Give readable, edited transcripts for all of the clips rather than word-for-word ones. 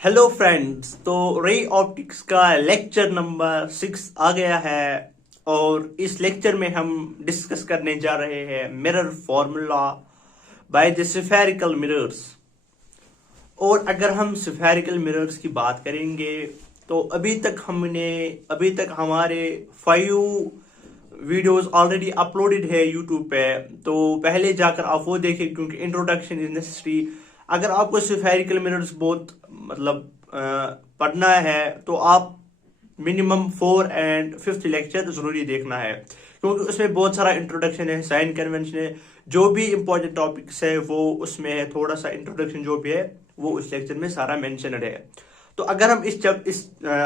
Hello friends. तो ray optics का lecture number 6 आ गया है और इस लेक्चर में हम डिस्कस करने जा रहे हैं mirror formula by the spherical mirrors. और अगर हम स्फेरिकल मिरर्स की बात करेंगे तो अभी तक हमारे 5 वीडियोस ऑलरेडी अपलोडेड है यूट्यूब पे। तो पहले जाकर आप वो देखें क्योंकि इंट्रोडक्शन इज नेसेसरी। अगर आपको स्फेरिकल मिरर्स बहुत पढ़ना है तो आप मिनिमम 4 और 5th लेक्चर जरूरी देखना है क्योंकि उसमें बहुत सारा इंट्रोडक्शन है, साइन कन्वेंशन है, जो भी इंपॉर्टेंट टॉपिक्स है वो उसमें है। थोड़ा सा इंट्रोडक्शन जो भी है वो उस लेक्चर में सारा मेंशनड है। तो अगर हम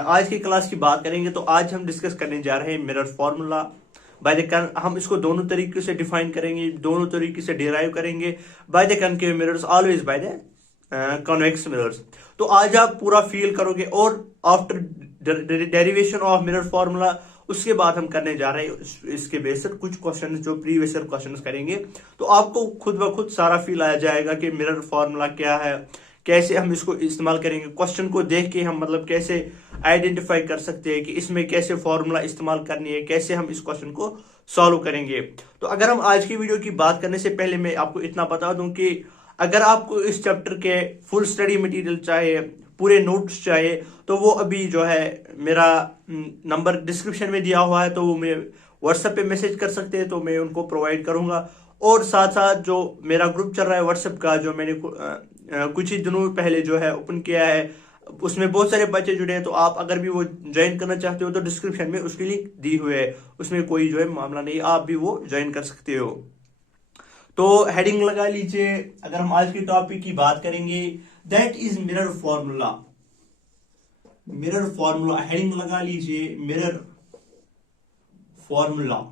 आज की क्लास की बात करेंगे तो आज हम डिस्कस करने जा रहे हैं मिरर फॉर्मूला बाय द। हम इसको दोनों तरीके से डिफाइन करेंगे, दोनों तरीके से डिराइव करेंगे। By the concave mirrors always by the convex mirrors. तो आज आप पूरा फील करोगे और after derivation of mirror formula उसके बाद हम करने जा रहे हैं इसके बेसिक कुछ क्वेश्चन जो प्रीवियस क्वेश्चन करेंगे। तो आपको खुद ब खुद सारा फील आ जाएगा कि मिरर फॉर्मूला क्या है, कैसे हम इसको इस्तेमाल करेंगे। क्वेश्चन को देख के हम मतलब कैसे आइडेंटिफाई कर सकते हैं कि इसमें कैसे फॉर्मूला इस्तेमाल करनी है, कैसे हम इस क्वेश्चन को सॉल्व करेंगे। तो अगर हम आज की वीडियो की बात करने से पहले मैं आपको इतना बता दूं कि अगर आपको इस चैप्टर के फुल स्टडी मटेरियल चाहिए, पूरे नोट्स चाहिए, तो वो अभी जो है मेरा नंबर डिस्क्रिप्शन में दिया हुआ है, तो वो मैं व्हाट्सएप पे मैसेज कर सकते हैं, तो मैं उनको प्रोवाइड करूंगा। और साथ साथ जो मेरा ग्रुप चल रहा है व्हाट्सएप का, जो मैंने कुछ ही दिनों पहले जो है ओपन किया है, उसमें बहुत सारे बच्चे जुड़े हैं। तो आप अगर भी वो ज्वाइन करना चाहते हो तो डिस्क्रिप्शन में उसकी लिंक दी हुई है, उसमें कोई जो है मामला नहीं, आप भी वो ज्वाइन कर सकते हो। तो हेडिंग लगा लीजिए। अगर हम आज के टॉपिक की बात करेंगे that is mirror formula. Mirror formula heading लगा लीजिए, मिरर फॉर्मूला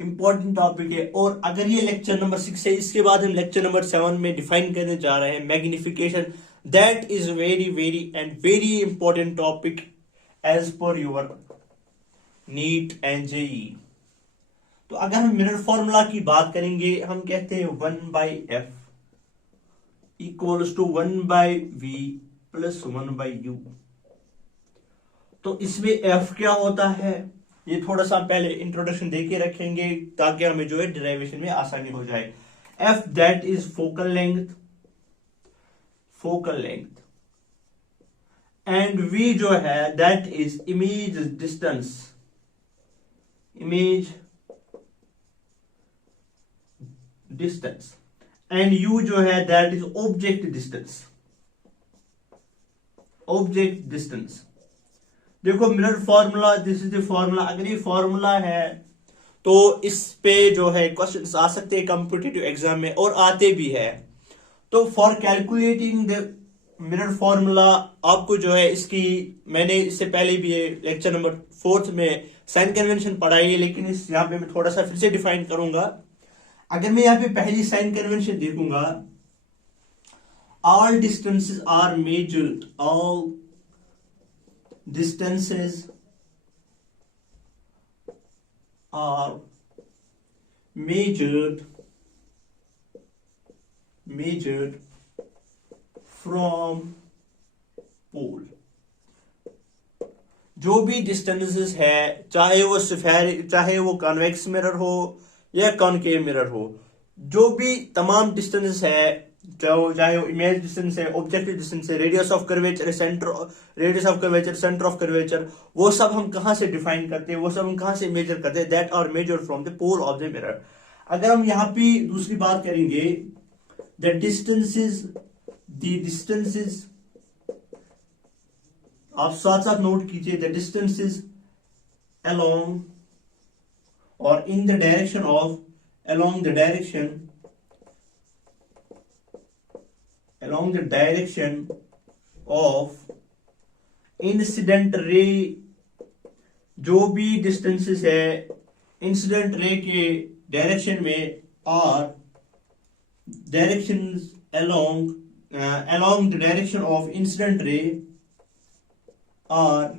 इंपॉर्टेंट टॉपिक है। और अगर ये लेक्चर नंबर 6 है, इसके बाद हम लेक्चर नंबर 7 में डिफाइन करने जा रहे हैं magnification. That is very very and very important topic as per your NEET and JEE. तो अगर हम मिरर फॉर्मूला की बात करेंगे, हम कहते हैं 1/f equals to 1/v plus 1/u। तो इसमें f क्या होता है ये थोड़ा सा पहले इंट्रोडक्शन देके रखेंगे ताकि हमें जो है डिराइवेशन में आसानी हो जाए। f that is focal length, focal length. And v जो है that is image distance, image distance. And u जो है that is object distance, object distance. देखो mirror formula, this is the formula. अगर ये फॉर्मूला है तो इस पे जो है क्वेश्चंस आ सकते हैं कॉम्पिटिटिव एग्जाम में, और आते भी है। तो for calculating the mirror formula आपको जो है इसकी, मैंने इससे पहले भी लेक्चर नंबर 4 में साइन कन्वेंशन पढ़ाई है, लेकिन इस यहाँ पे मैं थोड़ा सा फिर से डिफाइन करूंगा। अगर मैं यहाँ पे पहली साइन कन्वेंशन देखूंगा, all distances are measured, all distances are measured from pole। जो भी डिस्टेंसेस है, चाहे वो चाहे वो कॉन्वेक्स मिरर हो या कॉनकेव मिरर हो, जो भी तमाम डिस्टेंसेस है, चाहे वो इमेज डिस्टेंस है, ऑब्जेक्टिव डिस्टेंस है, radius of curvature, centre of curvature, वो सब हम कहां से डिफाइन करते हैं, वो सब हम कहां से मेजर करते हैं, that are measure from the pole of the mirror. अगर हम यहां पे दूसरी बात करेंगे, द डिस्टेंसेस आप साथ साथ नोट कीजिए, द डिस्टेंसेस अलोंग और इन the direction of, along the direction of incident ray. जो भी डिस्टेंसेस है इंसिडेंट रे के डायरेक्शन में, और directions along the direction of incident ray are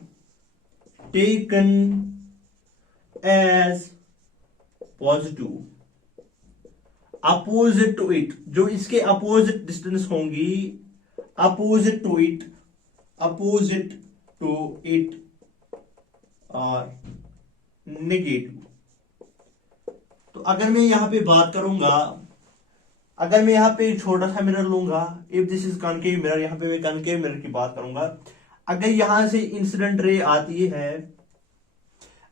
taken as positive। Opposite to it, जो इसके अपोजिट डिस्टेंस होंगी opposite to it are negative। तो अगर मैं यहां पे बात करूंगा, अगर मैं यहाँ पे एक छोटा सा मिरर लूंगा, if this is concave mirror, यहाँ पे मैं कॉनकेव मिरर की बात करूंगा। अगर यहां से इंसिडेंट रे आती है,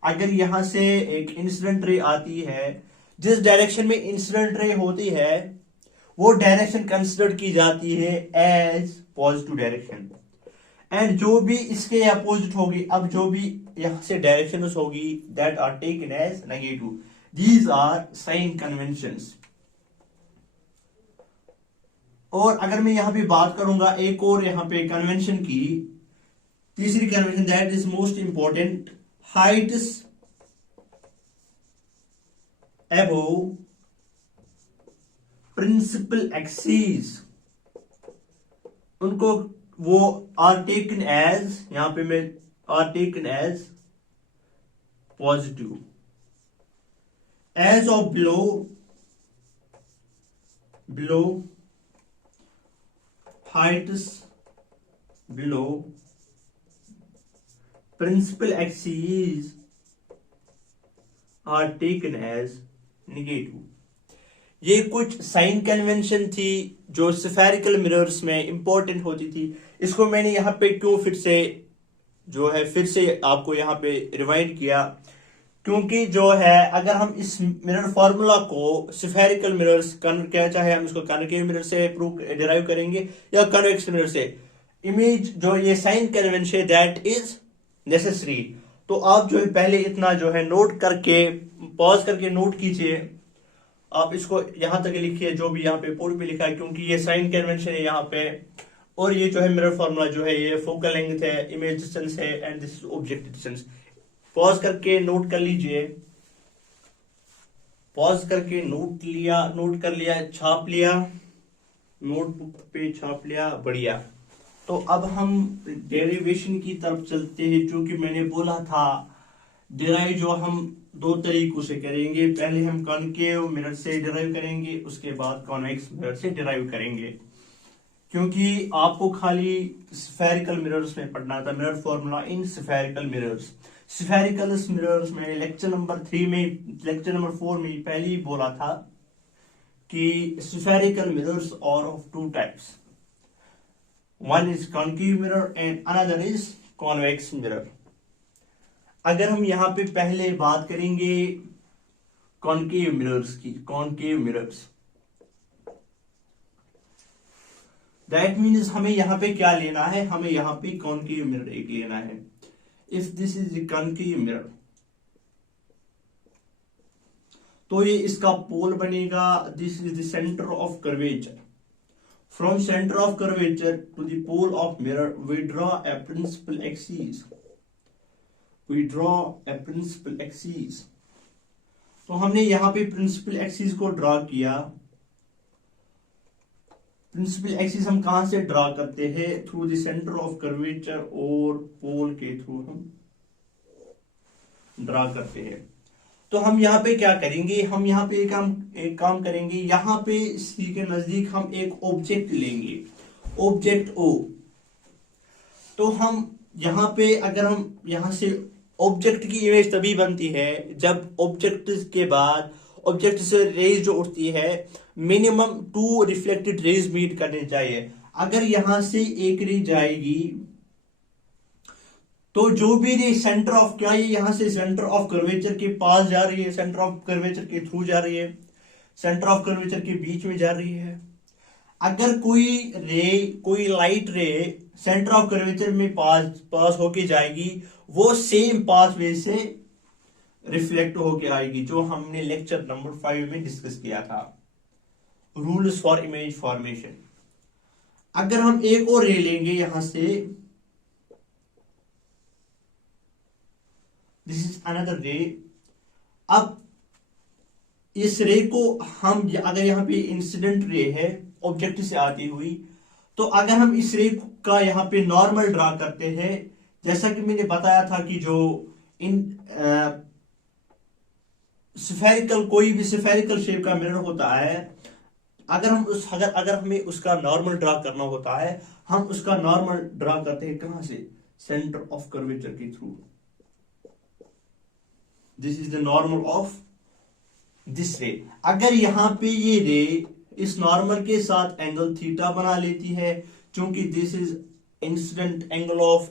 अगर यहां से एक इंसिडेंट रे आती है, जिस डायरेक्शन में इंसिडेंट रे होती है वो डायरेक्शन कंसिडर की जाती है एज पॉजिटिव डायरेक्शन, एंड जो भी इसके अपोजिट होगी, अब जो भी यहां से डायरेक्शन होगी that are taken as negative. These are sign conventions. और अगर मैं यहां पे बात करूंगा एक और यहां पे कन्वेंशन की, तीसरी convention that is most important, heights above principal axis, उनको वो आर टेकन एज, यहां पे मैं are taken as positive, as of below heights below principal axes are taken as negative। ये कुछ साइन कन्वेंशन थी जो स्फेरिकल मिरर्स में इंपॉर्टेंट होती थी। इसको मैंने यहाँ पे क्यों फिर से आपको यहाँ पे रिवाइंड किया, क्योंकि जो है अगर हम इस मिरर फॉर्मूला को स्फेरिकल मिरर्स क्या चाहे हम इसको कॉनकेव मिरर से प्रूव डिराइव करेंगे या कन्वेक्स मिरर से, इमेज जो ये sign convention that is necessary. तो आप जो है पहले इतना जो है नोट करके, पॉज करके नोट कीजिए, आप इसको यहां तक लिखिए जो भी यहाँ पे बोर्ड पे लिखा है, क्योंकि ये साइन कन्वेंशन है यहाँ पे, और ये जो है मिरर फॉर्मूला जो है ये फोकल लेंथ है, इमेज डिस्टेंस है, and this is object distance. Pause करके नोट कर लीजिए, पॉज करके नोट कर लिया, छाप लिया, नोटबुक पे छाप लिया, बढ़िया। तो अब हम डेरिवेशन की तरफ चलते हैं, जो कि मैंने बोला था डिराइव जो हम दो तरीकों से करेंगे, पहले हम कॉनकेव मिरर से डिराइव करेंगे, उसके बाद कॉन्वेक्स मिरर से डिराइव करेंगे, क्योंकि आपको खाली स्फेरिकल मिरर्स में पढ़ना था, mirror formula in spherical mirrors. Spherical mirrors में लेक्चर नंबर 4 में पहले ही बोला था कि spherical mirrors are of two types, one is concave mirror and another is convex mirror. अगर हम यहां पे पहले बात करेंगे कॉनकेव मिरर्स की, कॉनकेव मिरर्स दैट मीन्स हमें यहां पे क्या लेना है, हमें यहां पे कॉनकेव मिरर एक लेना है। If this is the concave mirror, तो ये इसका पोल बनेगा, this is the centre of curvature, from centre of curvature to the pole of mirror we draw a principal axis, we draw a principal axis. तो हमने यहां पे principal axis को draw किया। प्रिंसिपल एक्सिस हम कहां से ड्रॉ करते हैं, through the centre of curvature और पोल के थ्रू हम ड्रॉ करते हैं। तो हम यहां पे क्या करेंगे, हम यहां पे एक काम करेंगे, यहां पे सी के नजदीक हम एक ऑब्जेक्ट लेंगे, ऑब्जेक्ट ओ। तो हम यहां पे अगर हम यहां से ऑब्जेक्ट की इमेज तभी बनती है जब ऑब्जेक्ट के बाद ऑब्जेक्ट से रेज जो उठती है मिनिमम 2 रिफ्लेक्टेड रेज मीट करने चाहिए। अगर यहां से एक रे जाएगी तो जो भी रे सेंटर ऑफ, क्या ये यहां से सेंटर ऑफ कर्वेचर के पास जा रही है, सेंटर ऑफ कर्वेचर के थ्रू जा रही है, सेंटर ऑफ कर्वेचर के बीच में जा रही है। अगर कोई लाइट रे सेंटर ऑफ कर्वेचर में पास होके जाएगी, वो सेम पास वे से रिफ्लेक्ट होके आएगी, जो हमने लेक्चर नंबर 5 में डिस्कस किया था, रूल्स फॉर इमेज फॉर्मेशन। अगर हम एक और रे लेंगे यहां से, दिस इज अनदर रे। अब इस रे को हम अगर यहां पे इंसिडेंट रे है ऑब्जेक्ट से आती हुई, तो अगर हम इस रे का यहां पे नॉर्मल ड्रा करते हैं, जैसा कि मैंने बताया था कि जो इन स्फेरिकल कोई भी स्फेरिकल शेप का मिरर होता है, अगर हमें उसका नॉर्मल ड्रा करना होता है, हम उसका नॉर्मल ड्रा करते हैं कहां से? सेंटर ऑफ कर्वेचर के through. This is the normal of this रे। अगर यहां पे ये रे इस नॉर्मल के साथ एंगल थीटा बना लेती है, क्योंकि this is incident angle of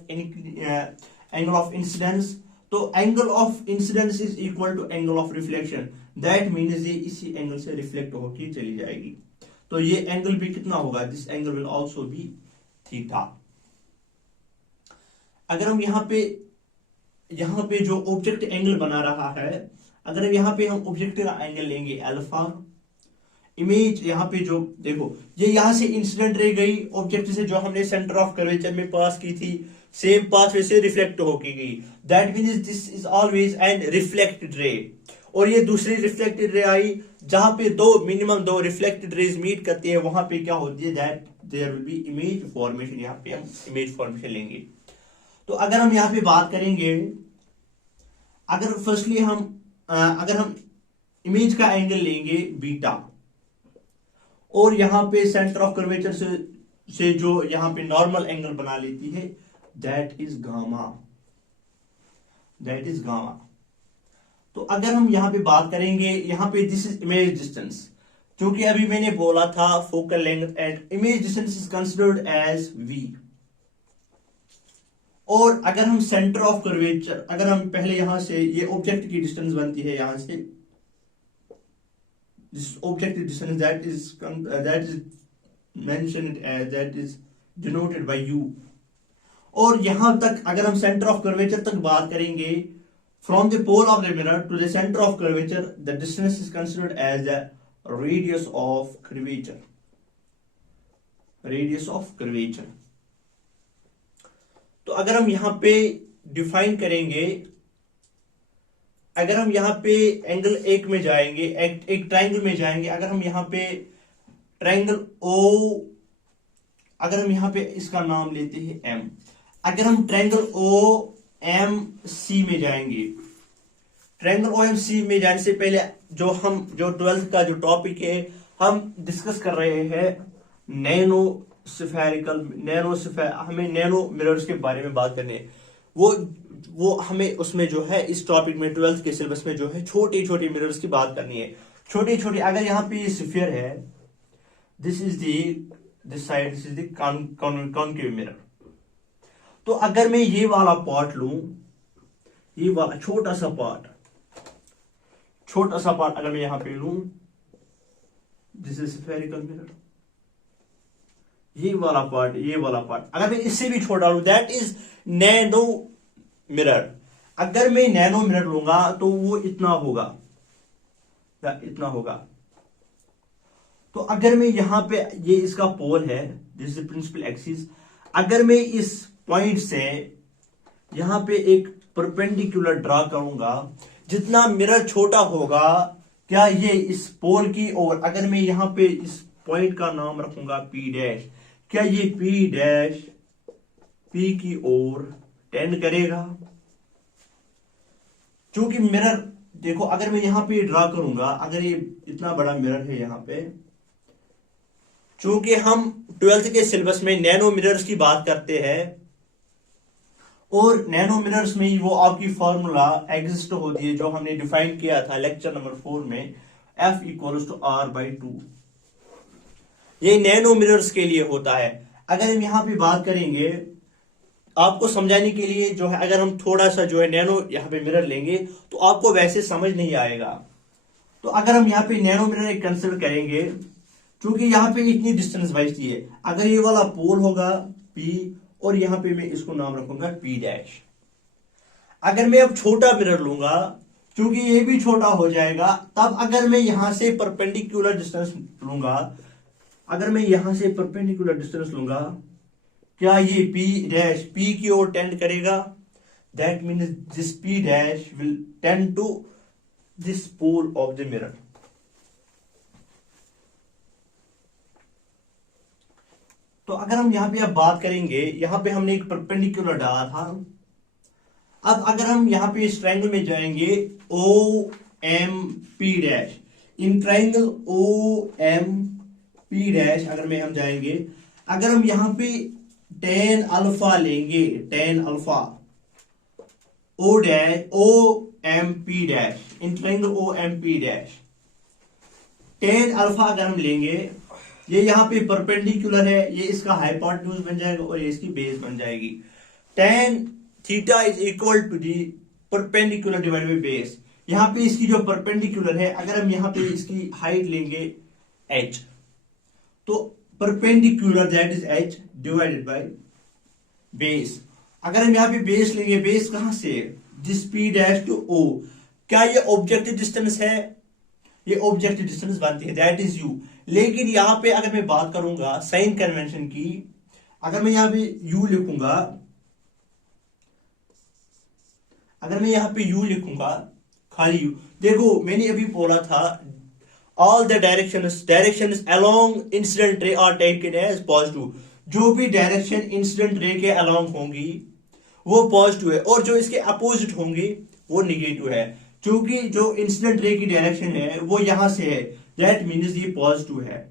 incidence, तो angle of incidence is equal to angle of reflection. That means ये इसी एंगल से रिफ्लेक्ट होकर चली जाएगी। तो ये एंगल भी कितना होगा? This angle will also be theta. अगर हम यहाँ पे जो ऑब्जेक्ट एंगल बना रहा है, अगर यहाँ पे हम ऑब्जेक्ट का एंगल लेंगे अल्फा, इमेज यहाँ पे जो देखो, ये यहां से इंसिडेंट रे गई ऑब्जेक्ट से जो हमने सेंटर ऑफ कर्वेचर में पास की थी, सेम पाथवे से रिफ्लेक्ट होके गई। That means this is always an reflected ray. और ये दूसरी रिफ्लेक्टेड रे आई, जहां पे मिनिमम दो रिफ्लेक्टेड रेज मीट करती है, वहां पे क्या होती है? That there will be image formation. यहाँ पे हम इमेज फॉर्मेशन लेंगे। तो अगर हम यहाँ पे बात करेंगे, अगर हम इमेज का एंगल लेंगे बीटा, और यहां पे सेंटर ऑफ कर्वेचर से जो यहां पे नॉर्मल एंगल बना लेती है, दैट इज गामा। तो अगर हम यहां पे बात करेंगे, यहां पे दिस इज इमेज डिस्टेंस, क्योंकि अभी मैंने बोला था focal length and image distance is considered as v। और अगर हम सेंटर ऑफ कर्वेचर, अगर हम पहले यहां से, ये ऑब्जेक्ट की डिस्टेंस बनती है यहां से, this objective distance that is mentioned as, that is denoted by u। और यहां तक अगर हम सेंटर ऑफ कर्वेचर तक बात करेंगे, from the pole of the mirror to the centre of curvature, the distance is considered as the radius of curvature. तो अगर हम यहां पे डिफाइन करेंगे, अगर हम यहाँ पे एंगल एक में जाएंगे, एक ट्राइंगल में जाएंगे, अगर हम यहाँ पे ट्राइंगल ओ, अगर हम यहाँ पे इसका नाम लेते हैं एम, अगर हम ट्राइंगल ओ एम सी में जाएंगे, ट्राइंगल ओ एम सी में जाने से पहले जो 12th का जो टॉपिक है, हम डिस्कस कर रहे हैं हमें नैनो मिरर्स के बारे में बात करनी है। वो हमें उसमें जो है, इस टॉपिक में 12th के सिलेबस में जो है छोटी छोटी मिरर्स की बात करनी है। छोटी छोटी, अगर यहाँ पे ये स्फीयर है, this side is the concave mirror. तो अगर मैं ये वाला पार्ट लूं, ये वाला छोटा सा पार्ट अगर मैं यहां पे लूं, दिस इज स्फेरिकल मिरर। ये वाला पार्ट अगर मैं इससे भी छोटा लूं, दैट इज नैनो मिरर। अगर मैं नैनो मिरर लूंगा तो वो इतना होगा। तो अगर मैं यहां पे, ये इसका पोल है, दिस इज प्रिंसिपल एक्सिस, अगर मैं इस पॉइंट से यहां पे एक परपेंडिकुलर ड्रा करूंगा, जितना मिरर छोटा होगा, क्या ये इस पोल की ओर, अगर मैं यहां पे इस पॉइंट का नाम रखूंगा P डैश, क्या ये P डैश P की ओर टेंड करेगा? क्योंकि मिरर देखो, अगर मैं यहां पे ड्रा करूंगा, अगर ये इतना बड़ा मिरर है यहां पे, चूंकि हम 12th के सिलेबस में नैनो मिरर्स की बात करते हैं, और नैनो मिरर्स में वो आपकी फॉर्मूला एग्जिस्ट होती है जो हमने डिफाइन किया था लेक्चर नंबर 4 में, F = R/2। ये नैनो मिरर्स के लिए होता है। अगर हम यहां पे बात करेंगे, आपको समझाने के लिए जो है, अगर हम थोड़ा सा जो है नैनो यहाँ पे मिरर लेंगे तो आपको वैसे समझ नहीं आएगा। तो अगर हम यहाँ पे नैनो मिरर एक कंसिडर करेंगे, क्योंकि यहाँ पे इतनी डिस्टेंस बचती है, अगर ये वाला पोल होगा P, और यहाँ पे मैं इसको नाम रखूंगा P डैश। अगर मैं अब छोटा मिरर लूंगा, क्योंकि ये भी छोटा हो जाएगा, तब अगर मैं यहां से परपेंडिकुलर डिस्टेंस लूंगा, क्या ये P डैश P की ओर टेंड करेगा? That means this P dash will tend to this pole of the mirror. तो अगर हम यहां पे अब बात करेंगे, यहां पे हमने एक परपेंडिकुलर डाला था। अब अगर हम यहां पे इस ट्रायंगल में जाएंगे OMP dash, in triangle OMP P dash अगर में हम जाएंगे, अगर हम यहां पे टेन अल्फा लेंगे, tan alpha O dash O M P dash, in triangle O M P dash, tan alpha अगर हम लेंगे, ये यहाँ पे परपेंडिकुलर है, ये इसका हाइपोटेन्यूज बन जाएगा और ये इसकी बेस बन जाएगी। Tan theta is equal to the perpendicular divide by base. यहाँ पे इसकी जो परपेंडिकुलर है, अगर हम यहाँ पे इसकी हाइट लेंगे h, तो perpendicular that is h divided by base. अगर हम यहाँ पे बेस लेंगे, बेस कहां से, this p dash to o, क्या ये ऑब्जेक्टिव डिस्टेंस है, ये ऑब्जेक्टिव डिस्टेंस बनती है, दैट इज u। लेकिन यहां पे अगर मैं बात करूंगा साइन कन्वेंशन की, अगर मैं यहां पे u लिखूंगा, अगर मैं यहां पे u लिखूंगा खाली u, देखो मैंने अभी बोला था all the directions along incident ray are taken as positive. जो भी डायरेक्शन इंसिडेंट रे के अलोंग होंगी वो पॉजिटिव है, और जो इसके अपोजिट होंगी वो निगेटिव है। क्योंकि जो इंसिडेंट रे की डायरेक्शन है वो यहां से है, दैट मीन्स ये पॉजिटिव है,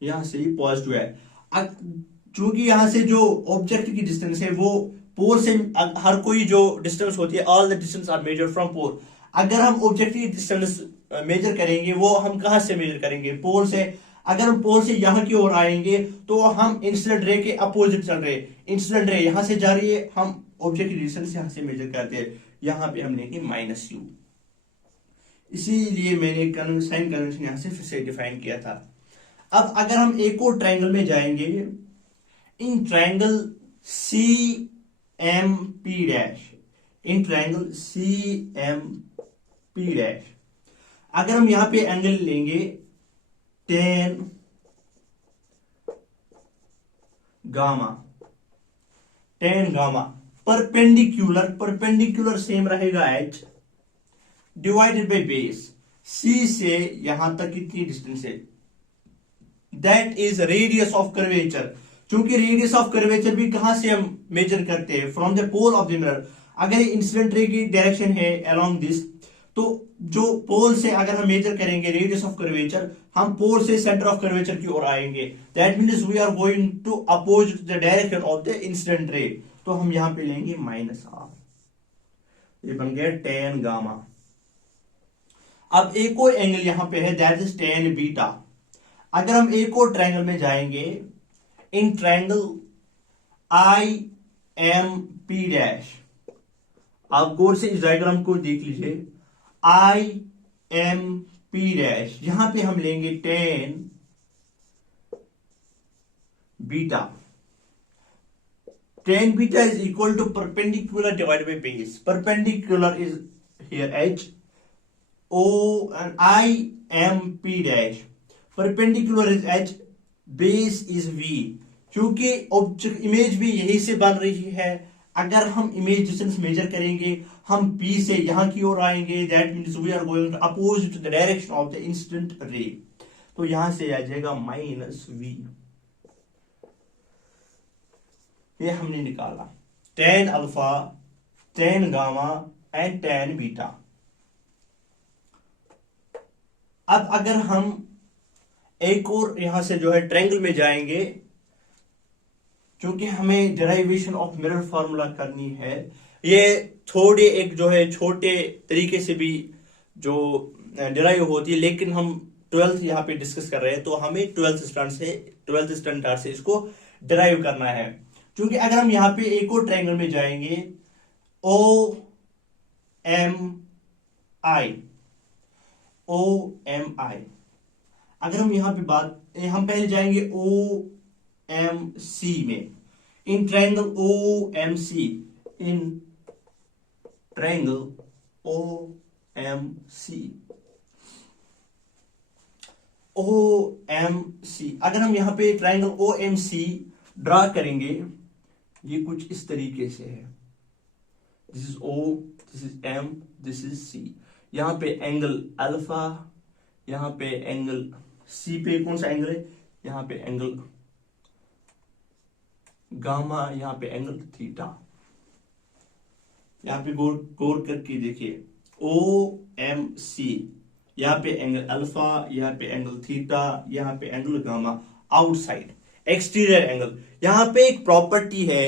यहां से ये पॉजिटिव है। क्योंकि यहां से जो ऑब्जेक्ट की डिस्टेंस है वो पोल से, हर कोई जो डिस्टेंस होती है, all the distance are measure from pole. अगर हम ऑब्जेक्ट की डिस्टेंस मेजर करेंगे, वो हम कहां से मेजर करेंगे, पोल से। अगर हम पोल से यहां की ओर आएंगे तो हम इंसिडेंट रे के अपोजिट चल रहे, इंसिडेंट रे यहां से जा रही है, हम ऑब्जेक्ट की डिस्टेंस यहां से मेजर करते हैं, यहां पे हम लेंगे -u। इसीलिए मैंने साइन कन्वेंशन यहां से फिर से डिफाइन किया था। अब अगर हम एक और ट्रायंगल में जाएंगे, in triangle C M P dash, in triangle C M P dash, अगर हम यहां पे एंगल लेंगे tan gamma, tan gamma, perpendicular, perpendicular same रहेगा h divided by base, c से यहां तक कितनी डिस्टेंस है, that is radius of curvature. क्योंकि रेडियस ऑफ कर्वेचर भी कहां से हम मेजर करते हैं, from the pole of the mirror. अगर इंसिडेंट रे की डायरेक्शन है अलोंग दिस, तो जो पोल से अगर हम मेजर करेंगे रेडियस ऑफ कर्वेचर, हम पोल से सेंटर ऑफ कर्वेचर की ओर आएंगे, that means we are going to oppose the direction of the incident ray. तो हम यहां पे लेंगे -r, ये बन गया टेन गामा। अब एक और एंगल यहां पे है, दैट इज टेन बीटा। अगर हम एक और ट्रायंगल में जाएंगे, in triangle I M P dash, आप गौर से इस डायग्राम को देख लीजिए, आई एम पी डैश, यहां पे हम लेंगे tan beta, tan beta is equal to perpendicular divide by base, perpendicular is here h, o and I m p dash, perpendicular is h, base is v। क्योंकि object image भी यही से बन रही है, अगर हम इमेज डिस्टेंस मेजर करेंगे, हम p से यहां की ओर आएंगे, that means we are going opposite the direction of the incident ray. तो यहां से आ जाएगा -v, ये हमने निकाला tan alpha, ten gamma and tan beta. अब अगर हम एक और यहां से जो है ट्रायंगल में जाएंगे, क्योंकि हमें डेरिवेशन ऑफ मिरर फार्मूला करनी है, ये थोड़े एक जो है छोटे तरीके से भी जो डिराइव होती है, लेकिन हम 12th यहाँ पे डिस्कस कर रहे हैं, तो हमें 12th स्टैंडर्ड से इसको डिराइव करना है। क्योंकि अगर हम यहाँ पे एक और ट्रायंगल में जाएंगे, ओ एम आई, ओ एम आई, अगर हम यहां पे हम पहले जाएंगे ओ एम सी में, in triangle O M C, in triangle O M C, O M C, अगर हम यहां पे triangle O M C draw करेंगे, ये कुछ इस तरीके से है, this is O, this is M, this is C. यहां पे एंगल अल्फा, यहां पे एंगल सी पे कौन सा एंगल है, यहां पे एंगल गामा, यहां पे एंगल थीटा। यहां पे गौर करके देखिए, ओ एम सी, यहाँ पे एंगल अल्फा, यहाँ पे एंगल थीटा, यहाँ पे angle gamma outside. Exterior angle, यहाँ पे एक प्रॉपर्टी है,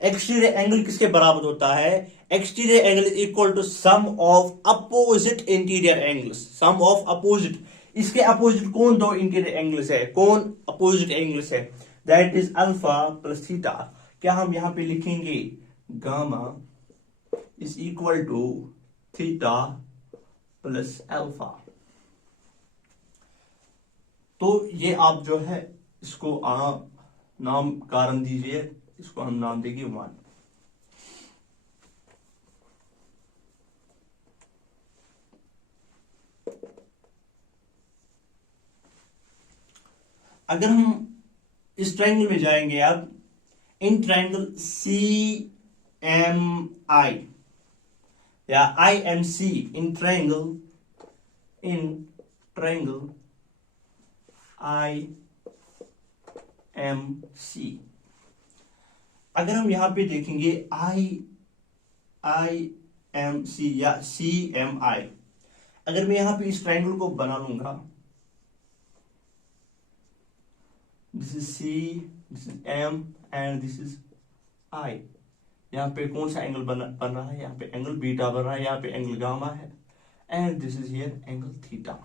एक्सटीरियर एंगल किसके बराबर होता है? Exterior angle is equal to sum of opposite interior angles, sum of opposite. इसके अपोजिट कौन दो इंटीरियर एंगल्स है, कौन अपोजिट एंगल्स है? That is alpha plus theta. क्या हम यहां पे लिखेंगे gamma is equal to theta plus alpha. तो ये आप जो है इसको आप नाम कारण दीजिए, इसको हम नाम देंगे 1। अगर हम इस ट्रायंगल में जाएंगे अब, इन ट्रायंगल सी एम आई या I M C, in triangle I M C, अगर हम यहां पे देखेंगे आई एम सी या सी एम आई, अगर मैं यहां पे इस ट्रायंगल को बना लूंगा, this is C, this is M and this is I. यहाँ पे कौन सा एंगल बन रहा है? यहाँ पे एंगल बीटा बन रहा है, यहाँ पे एंगल गामा है and this is here angle theta.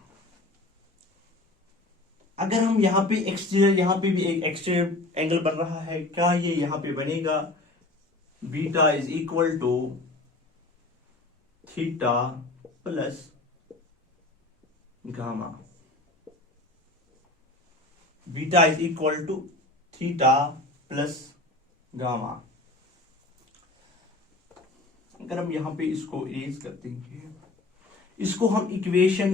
अगर हम यहाँ पे एक्सटीरियर, यहाँ पे भी एक एक्सटीरियर एंगल बन रहा है, क्या ये यहाँ पे बनेगा? Beta is equal to theta plus gamma. Beta is equal to theta plus gamma. अगर हम यहां पे इसको इरेज कर देंगे, इसको हम इक्वेशन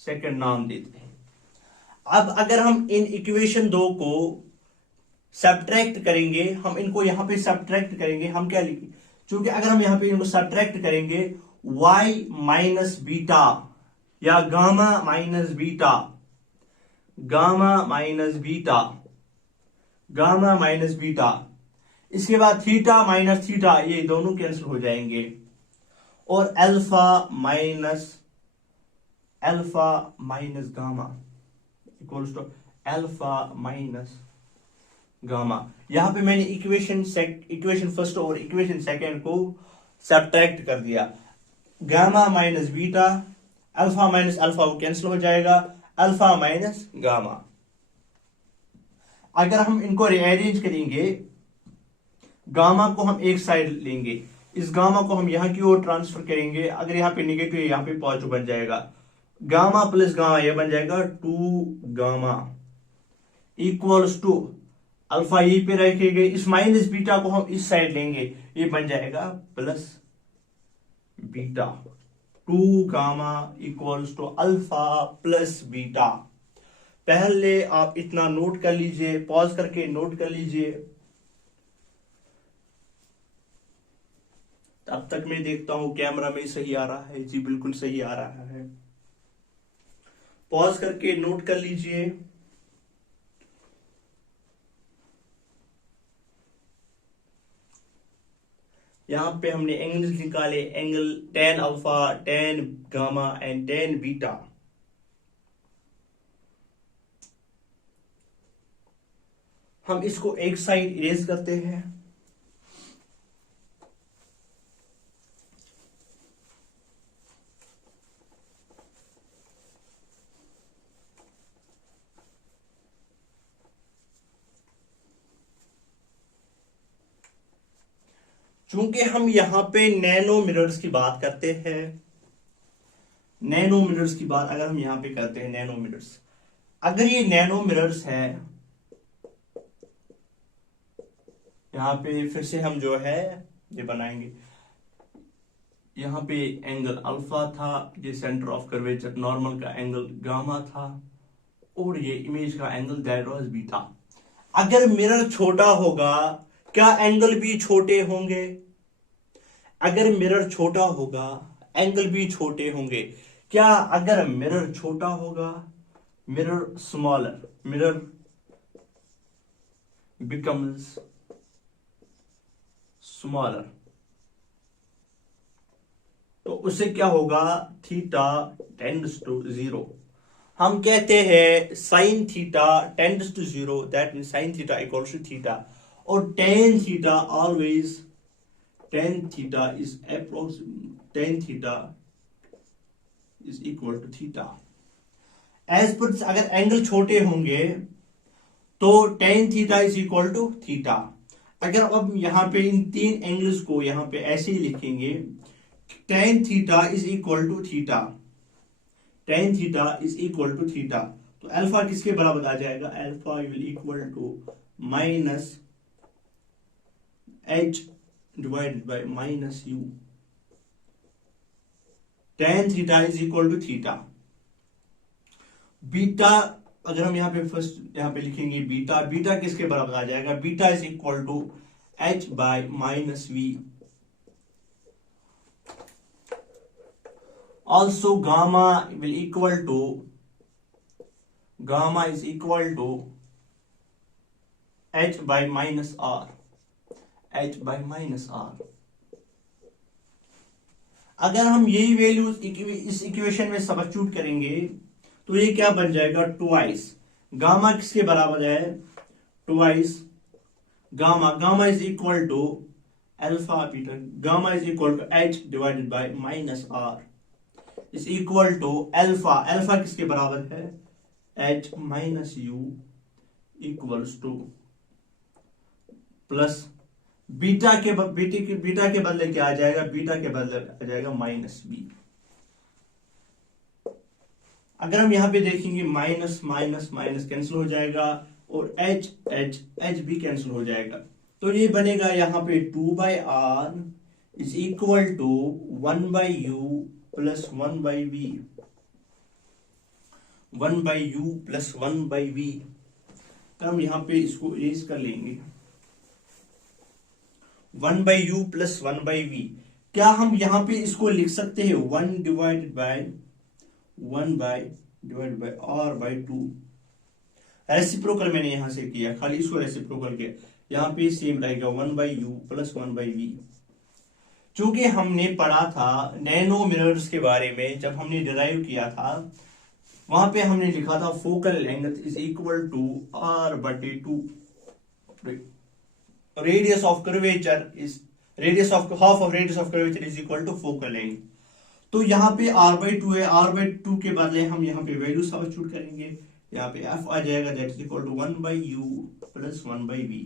सेकंड नाम देते हैं। अब अगर हम इन इक्वेशन 2 को सब्ट्रैक्ट करेंगे, हम इनको यहां पे सब्ट्रैक्ट करेंगे, हम क्या लिखेंगे? क्योंकि अगर हम यहां पे इनको सब्ट्रैक्ट करेंगे, y माइनस बीटा या gamma minus beta, gamma minus beta, gamma minus beta, इसके बाद थीटा माइनस थीटा, ये दोनों कैंसिल हो जाएंगे, और alpha minus gamma equals to alpha minus gamma. यहां पे मैंने इक्वेशन फर्स्ट और इक्वेशन सेकंड को सब्ट्रैक्ट कर दिया। Gamma minus beta, alpha minus alpha वो कैंसिल हो जाएगा, अल्फा माइनस गामा। अगर हम इनको रीअरेंज करेंगे, गामा को हम एक साइड लेंगे, इस गामा को हम यहां की ओर ट्रांसफर करेंगे, अगर यहां पे नेगेटिव यहां पे पॉजिटिव बन जाएगा, गामा प्लस गामा ये बन जाएगा 2 गामा इक्वल्स टू अल्फा यहीं पे रखेंगे, इस माइनस बीटा को हम इस साइड लेंगे, ये बन जाएगा plus beta. 2 gamma equals to alpha plus beta. पहले आप इतना नोट कर लीजिए, पॉज करके नोट कर लीजिए। तब तक मैं देखता हूं कैमरा में सही आ रहा है। जी बिल्कुल सही आ रहा है। पॉज करके नोट कर लीजिए। यहां पे हमने एंगल्स निकाले, angle tan alpha, tan gamma and tan beta. हम इसको एक साइड इरेज करते हैं। चूंकि हम यहां पे नैनो मिरर्स की बात करते हैं, नैनो मिरर्स की बात अगर हम यहां पे करते हैं, नैनो मिरर्स, अगर ये नैनो मिरर्स है, यहां पे फिर से हम जो है ये बनाएंगे, यहां पे एंगल अल्फा था, ये सेंटर ऑफ कर्वेचर नॉर्मल का एंगल गामा था, और ये इमेज का एंगल दैट वाज बीटा। अगर मिरर छोटा होगा, क्या एंगल भी छोटे होंगे? अगर मिरर छोटा होगा, एंगल भी छोटे होंगे। क्या अगर मिरर छोटा होगा, mirror smaller, mirror becomes smaller. तो उससे क्या होगा, थीटा टेंड्स टू जीरो। हम कहते हैं sine theta tends to zero, that mean sine theta equals to theta, और tan theta always, tan theta is approximate, tan theta is equal to theta. As पर अगर एंगल छोटे होंगे तो tan theta is equal to theta. अगर अब यहां पे इन तीन एंगल्स को यहां पे ऐसे ही लिखेंगे, tan theta is equal to theta, tan theta is equal to theta, तो अल्फा किसके बराबर आ जाएगा, alpha will equal to minus H divided by minus U. Tan theta is equal to theta. Beta अगर हम यहां पे फर्स्ट यहां पे लिखेंगे बीटा, बीटा किसके बराबर आ जाएगा, beta is equal to H by minus V. Also gamma will equal to, gamma is equal to H by minus R, H by minus R. अगर हम यही वैल्यूज इस इक्वेशन में सब्स्टिट्यूट करेंगे तो ये क्या बन जाएगा, ट्वाइस गामा किसके बराबर है, twice gamma, gamma is equal to alpha beta, gamma is equal to h divided by minus r is equal to alpha, alpha किसके बराबर है, h minus u equals to plus beta के बदले क्या आ जाएगा, बीटा के बदले आ जाएगा माइनस बी। अगर हम यहां पे देखेंगे माइनस माइनस माइनस कैंसिल हो जाएगा और एच एच एच भी कैंसिल हो जाएगा, तो ये बनेगा यहां पे two by r is equal to one by u plus one by v, one by u plus one by v. तो हम यहां पे इसको इरेज कर लेंगे, one by u plus one by v. क्या हम यहां पे इसको लिख सकते हैं one divided by r by two, reciprocal मैंने यहां से किया, खाली इसको रेसिप्रोकल किया, यहां पे सेम रहेगा one by u plus one by v. चूंकि हमने पढ़ा था नैनो मिरर्स के बारे में, जब हमने डिराइव किया था वहां पे हमने लिखा था focal length is equal to R बटे two, radius of curvature is, radius of half of radius of curvature is equal to focal length. तो यहाँ पे r बाई टू है, r बाई टू के बदले हम यहाँ पे वैल्यू सब्स्टिट्यूट करेंगे, यहाँ पे f आ जाएगा that is equal to one by u plus one by v.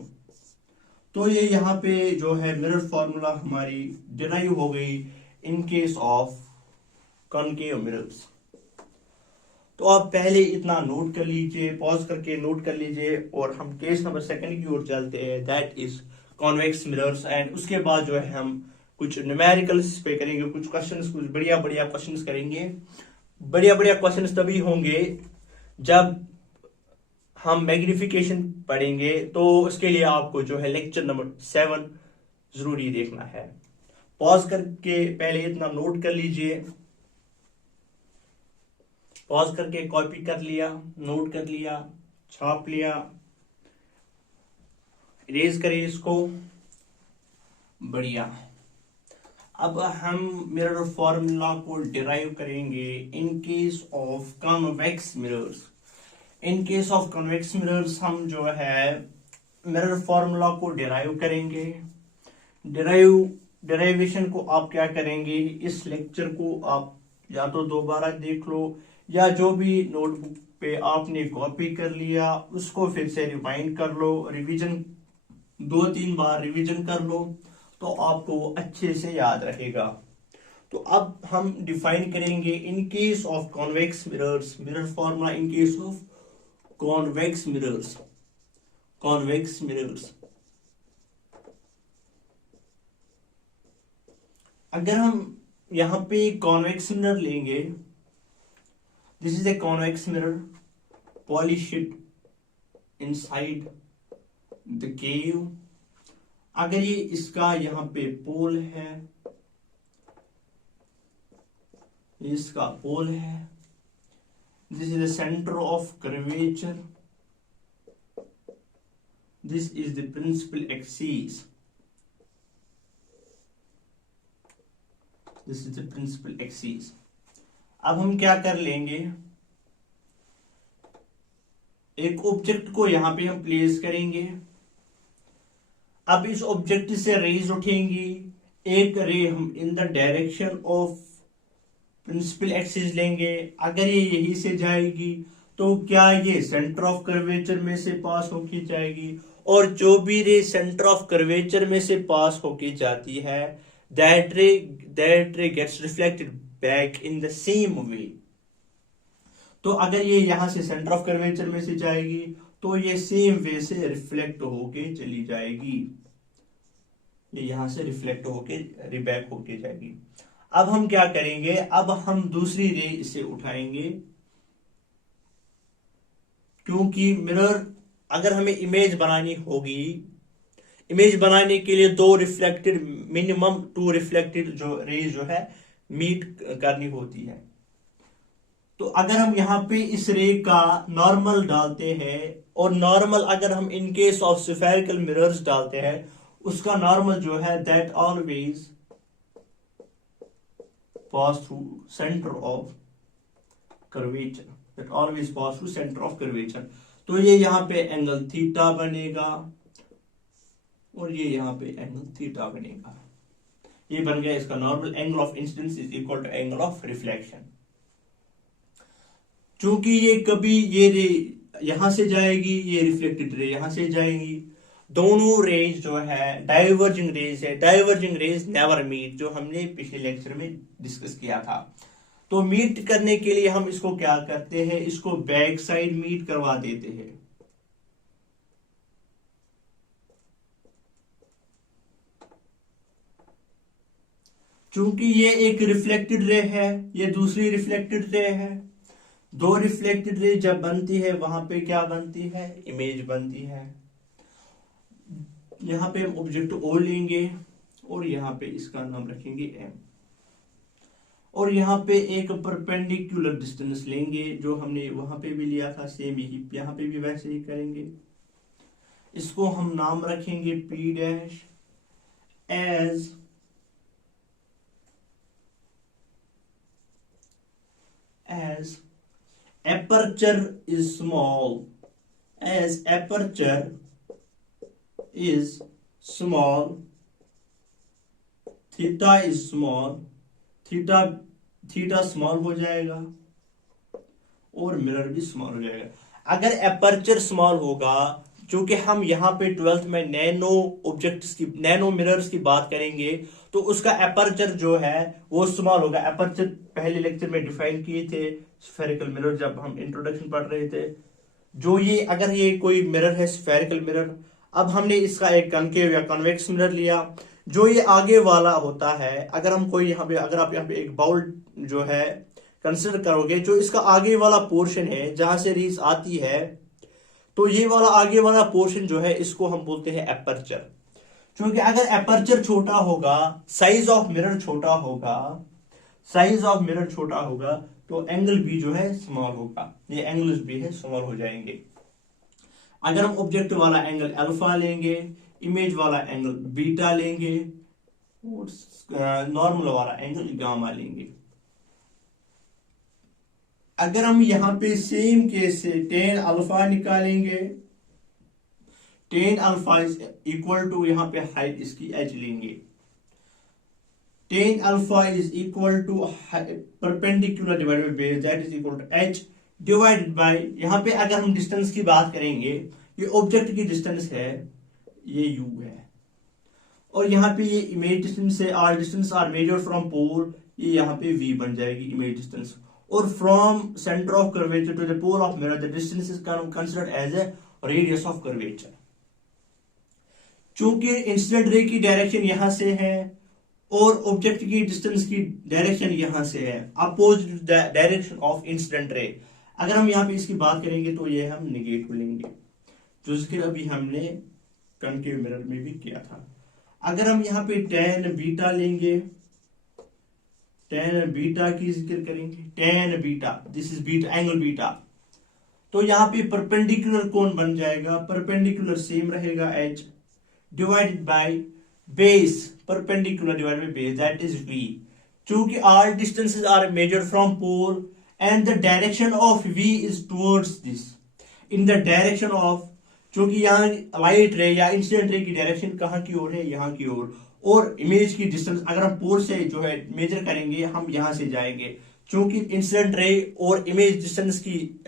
तो ये यहाँ पे जो है मिरर फॉर्मूला हमारी डिराइव हो गई इन केस ऑफ कॉनकेव मिरर्स। तो आप पहले इतना नोट कर लीजिए, पॉज करके नोट कर लीजिए, और हम केस नंबर सेकंड की ओर चलते हैं, that is convex mirrors. And उसके बाद जो है हम कुछ न्यूमेरिकल्स पे करेंगे, कुछ क्वेश्चंस, कुछ बढ़िया बढ़िया क्वेश्चंस करेंगे। बढ़िया बढ़िया क्वेश्चंस तभी होंगे जब हम मैग्निफिकेशन पढ़ेंगे, तो उसके लिए आपको जो है लेक्चर नंबर 7 जरूरी देखना है। पॉज करके पहले इतना नोट कर लीजिए, पॉज करके कॉपी कर लिया, नोट कर लिया, छाप लिया, इरेज करिए इसको, बढ़िया। अब हम मिरर फॉर्मूला को डिराइव करेंगे in case of convex mirrors. In case of convex mirrors हम जो है मिरर फॉर्मूला को डिराइव करेंगे। डिराइवेशन को आप क्या करेंगे, इस लेक्चर को आप या तो दोबारा देख लो, या जो भी नोटबुक पे आपने कॉपी कर लिया उसको फिर से रिवाइंड कर लो, रिवीजन 2-3 बार रिवीजन कर लो, तो आपको अच्छे से याद रहेगा। तो अब हम डिफाइन करेंगे in case of convex mirrors, mirror formula in case of convex mirrors, convex mirrors. अगर हम यहां पे कॉन्वेक्स मिरर लेंगे, this is a convex mirror, polished inside the cave. अगर ये इसका यहां पे पोल है, इसका पोल है, this is the centre of curvature, this is the principal axis. This is the principal axis. अब हम क्या कर लेंगे, एक ऑब्जेक्ट को यहां पे हम प्लेस करेंगे। अब इस ऑब्जेक्ट से रेज उठेंगी, एक रे हम in the direction of principal axis लेंगे। अगर ये यहीं से जाएगी तो क्या ये सेंटर ऑफ कर्वेचर में से पास होके जाएगी, और जो भी रे सेंटर ऑफ कर्वेचर में से पास होके जाती है that ray gets reflected back in the same way. तो अगर ये यहां से सेंटर ऑफ कर्वेचर में से जाएगी तो ये सेम वे से रिफ्लेक्ट होके चली जाएगी, ये यहां से रिफ्लेक्ट होके रिबैक होके जाएगी। अब हम क्या करेंगे, अब हम दूसरी रे इसे उठाएंगे, क्योंकि मिरर अगर हमें इमेज बनानी होगी, इमेज बनाने के लिए दो रिफ्लेक्टेड मिनिमम 2 रिफ्लेक्टेड जो रेज जो है मीट करनी होती है। तो अगर हम यहां पे इस रे का नॉर्मल डालते हैं, और नॉर्मल अगर हम in case of spherical mirrors डालते हैं, उसका नॉर्मल जो है that always pass through centre of curvature, that always pass through centre of curvature. तो ये यहां पे एंगल थीटा बनेगा और ये यहां पे एंगल थीटा बनेगा। ये बन गया इसका normal. Angle of incidence is equal to angle of reflection. चूंकि ये कभी ये रे यहां से जाएगी, ये रिफ्लेक्टेड रे यहां से जाएगी, दोनों रेज जो है डाइवर्जिंग रेज है, डाइवर्जिंग रेज नेवर मीट, जो हमने पिछले लेक्चर में डिस्कस किया था। तो मीट करने के लिए हम इसको क्या करते हैं, इसको बैक साइड मीट करवा देते हैं। चूंकि ये एक रिफ्लेक्टेड रे है, ये दूसरी रिफ्लेक्टेड रे है, दो रिफ्लेक्टेड रे जब बनती है वहां पे क्या बनती है, इमेज बनती है। यहां पे हम ऑब्जेक्ट ओ लेंगे और यहां पे इसका नाम रखेंगे एम, और यहां पे एक परपेंडिकुलर डिस्टेंस लेंगे जो हमने वहां पे भी लिया था, सेम यही यहां पे भी वैसे ही करेंगे। इसको हम नाम रखेंगे P dash. as aperture is small, as aperture is small, theta is small, theta small हो जाएगा और मिरर भी स्मॉल हो जाएगा। अगर एपर्चर स्मॉल होगा, क्योंकि हम यहाँ पे 12th में नैनो ऑब्जेक्ट्स की, नैनो मिरर्स की बात करेंगे, तो उसका एपर्चर जो है वो स्मॉल होगा। एपर्चर पहले लेक्चर में डिफाइन किए थे स्फेरिकल मिरर जब हम इंट्रोडक्शन पढ़ रहे थे। जो ये अगर ये कोई मिरर है स्फेरिकल मिरर, अब हमने इसका एक कनकेव या कन्वेक्स मिरर लिया, जो ये आगे वाला होता है, अगर हम कोई यहाँ पे, अगर आप यहाँ पे एक बाउल जो है कंसिडर करोगे, जो इसका आगे वाला पोर्शन है जहां से रेज आती है, तो ये वाला आगे वाला पोर्शन जो है इसको हम बोलते हैं एपर्चर। क्योंकि अगर एपर्चर छोटा होगा, साइज ऑफ मिरर छोटा होगा, साइज ऑफ मिरर छोटा होगा, तो एंगल भी जो है स्मॉल होगा, ये एंगल्स भी है स्मॉल हो जाएंगे। अगर हम ऑब्जेक्ट वाला एंगल अल्फा लेंगे, इमेज वाला एंगल बीटा लेंगे, और नॉर्मल वाला एंगल गामा लेंगे। अगर हम यहां पे सेम केस से टेन अल्फा निकालेंगे, tan alpha is equal to यहां पे हाइट इसकी एच लेंगे, tan alpha is equal to perpendicular divided by base, that is equal to h divided by, यहां पे अगर हम डिस्टेंस की बात करेंगे, ये ऑब्जेक्ट की डिस्टेंस है, ये यू है, और यहां पे ये इमेज डिस्टेंस है, are distance are measured from pole, ये यहां पे वी बन जाएगी इमेज डिस्टेंस, और from centre of curvature to the pole of mirror the distance is considered as a radius of curvature. चूंकि इंसिडेंट रे की direction यहां से है और ऑब्जेक्ट की डिस्टेंस की डायरेक्शन यहां से है, opposite the direction of incident रे। अगर हम यहां पे इसकी बात करेंगे तो ये हम निगेटिव लेंगे, जो जिक्र अभी हमने कनकेव मिरर में भी किया था। अगर हम यहां पे टेन बीटा लेंगे, टेन बीटा की जिक्र करेंगे, tan beta, this is beta, angle beta, तो यहां पे परपेंडिकुलर कौन बन जाएगा, परपेंडिकुलर सेम रहेगा h divided by base, perpendicular divided by base, that is v. चूंकि all distances are measured from pole and the direction of v is towards this in the direction of, चूंकि यहाँ light रे या incident ray की direction कहाँ की ओर है, यहाँ की ओर, और इमेज की डिस्टेंस अगर हम पोल से जो है मेजर करेंगे हम यहाँ से जाएंगे, चूंकि इंसिडेंट रे और इमेज डिस्टेंस की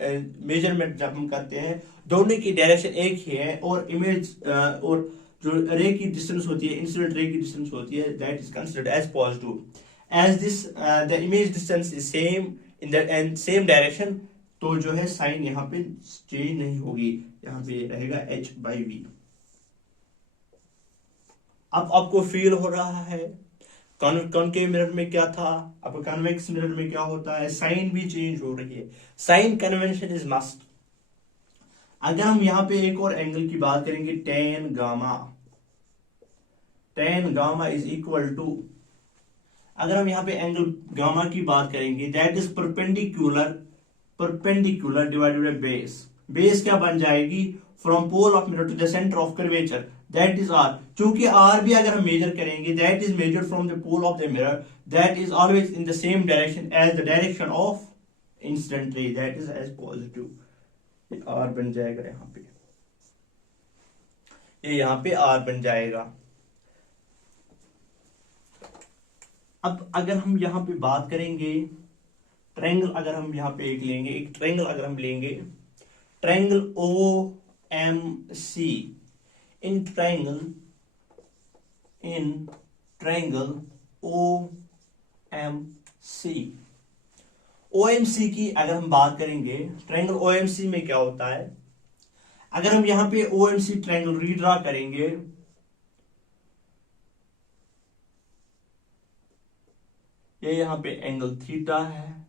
मेजरमेंट जब हम करते हैं दोनों की डायरेक्शन एक ही है, और इमेज और जो रे की डिस्टेंस होती है, इंसिडेंट रे की डिस्टेंस होती है, that is considered as positive as this the image distance is same in the and same direction, तो जो है साइन यहाँ पे चेंज नहीं होगी, यहाँ पे रहेगा h/v। अब आपको फील हो रहा है कॉनकेव मिरर में क्या था, अब कन्वेक्स मिरर में क्या होता है, साइन भी चेंज हो रही है, साइन कन्वेंशन इज मस्ट। अगर हम यहाँ पे एक और एंगल की बात करेंगे, tan gamma is equal to, अगर हम यहाँ पे एंगल गामा की बात करेंगे, that is perpendicular divided by base क्या बन जाएगी, from pole of mirror to the centre of curvature, that is r. चूंकि आर भी अगर हम मेजर करेंगे, that is measure from the pole of the mirror, that is always in the same direction as the direction of incident ray, that is as positive. R बन जाएगा यहाँ पे, ये यहाँ पे आर बन जाएगा। अब अगर हम यहाँ पे बात करेंगे ट्रायंगल, अगर हम यहाँ पे एक लेंगे, एक ट्रायंगल अगर हम लेंगे, triangle OMC, in triangle OMC की अगर हम बात करेंगे, ट्रायंगल OMC में क्या होता है, अगर हम यहाँ पे OMC ट्रायंगल रीड्रा करेंगे, ये यहाँ पे एंगल थीटा है,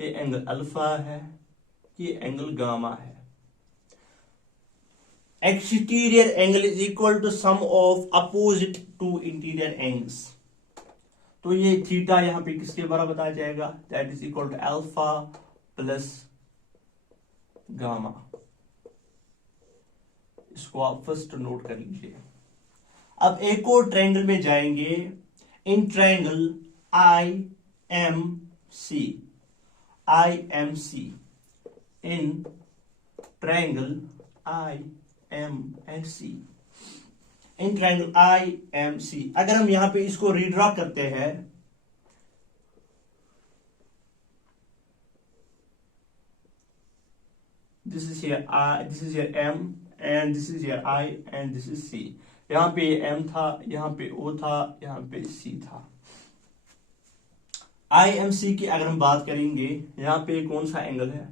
ये एंगल अल्फा है, ये एंगल गामा है। Exterior angle is equal to sum of opposite to interior angles, तो ये थीटा यहाँ पे किसके बराबर बताया जाएगा, that is equal to alpha plus gamma. इसको आप फर्स्ट नोट कर लीजिए। अब एक और ट्रायंगल में जाएंगे, in triangle IMC, in triangle IMC, in triangle IMC, अगर हम यहां पे इसको रीड्रॉ करते हैं, this is here I, this is here M, and this is here I, and this is C। यहां पे M था, यहां पे O था, यहां पे C था। IMC की अगर हम बात करेंगे, यहाँ पे कौन सा एंगल है,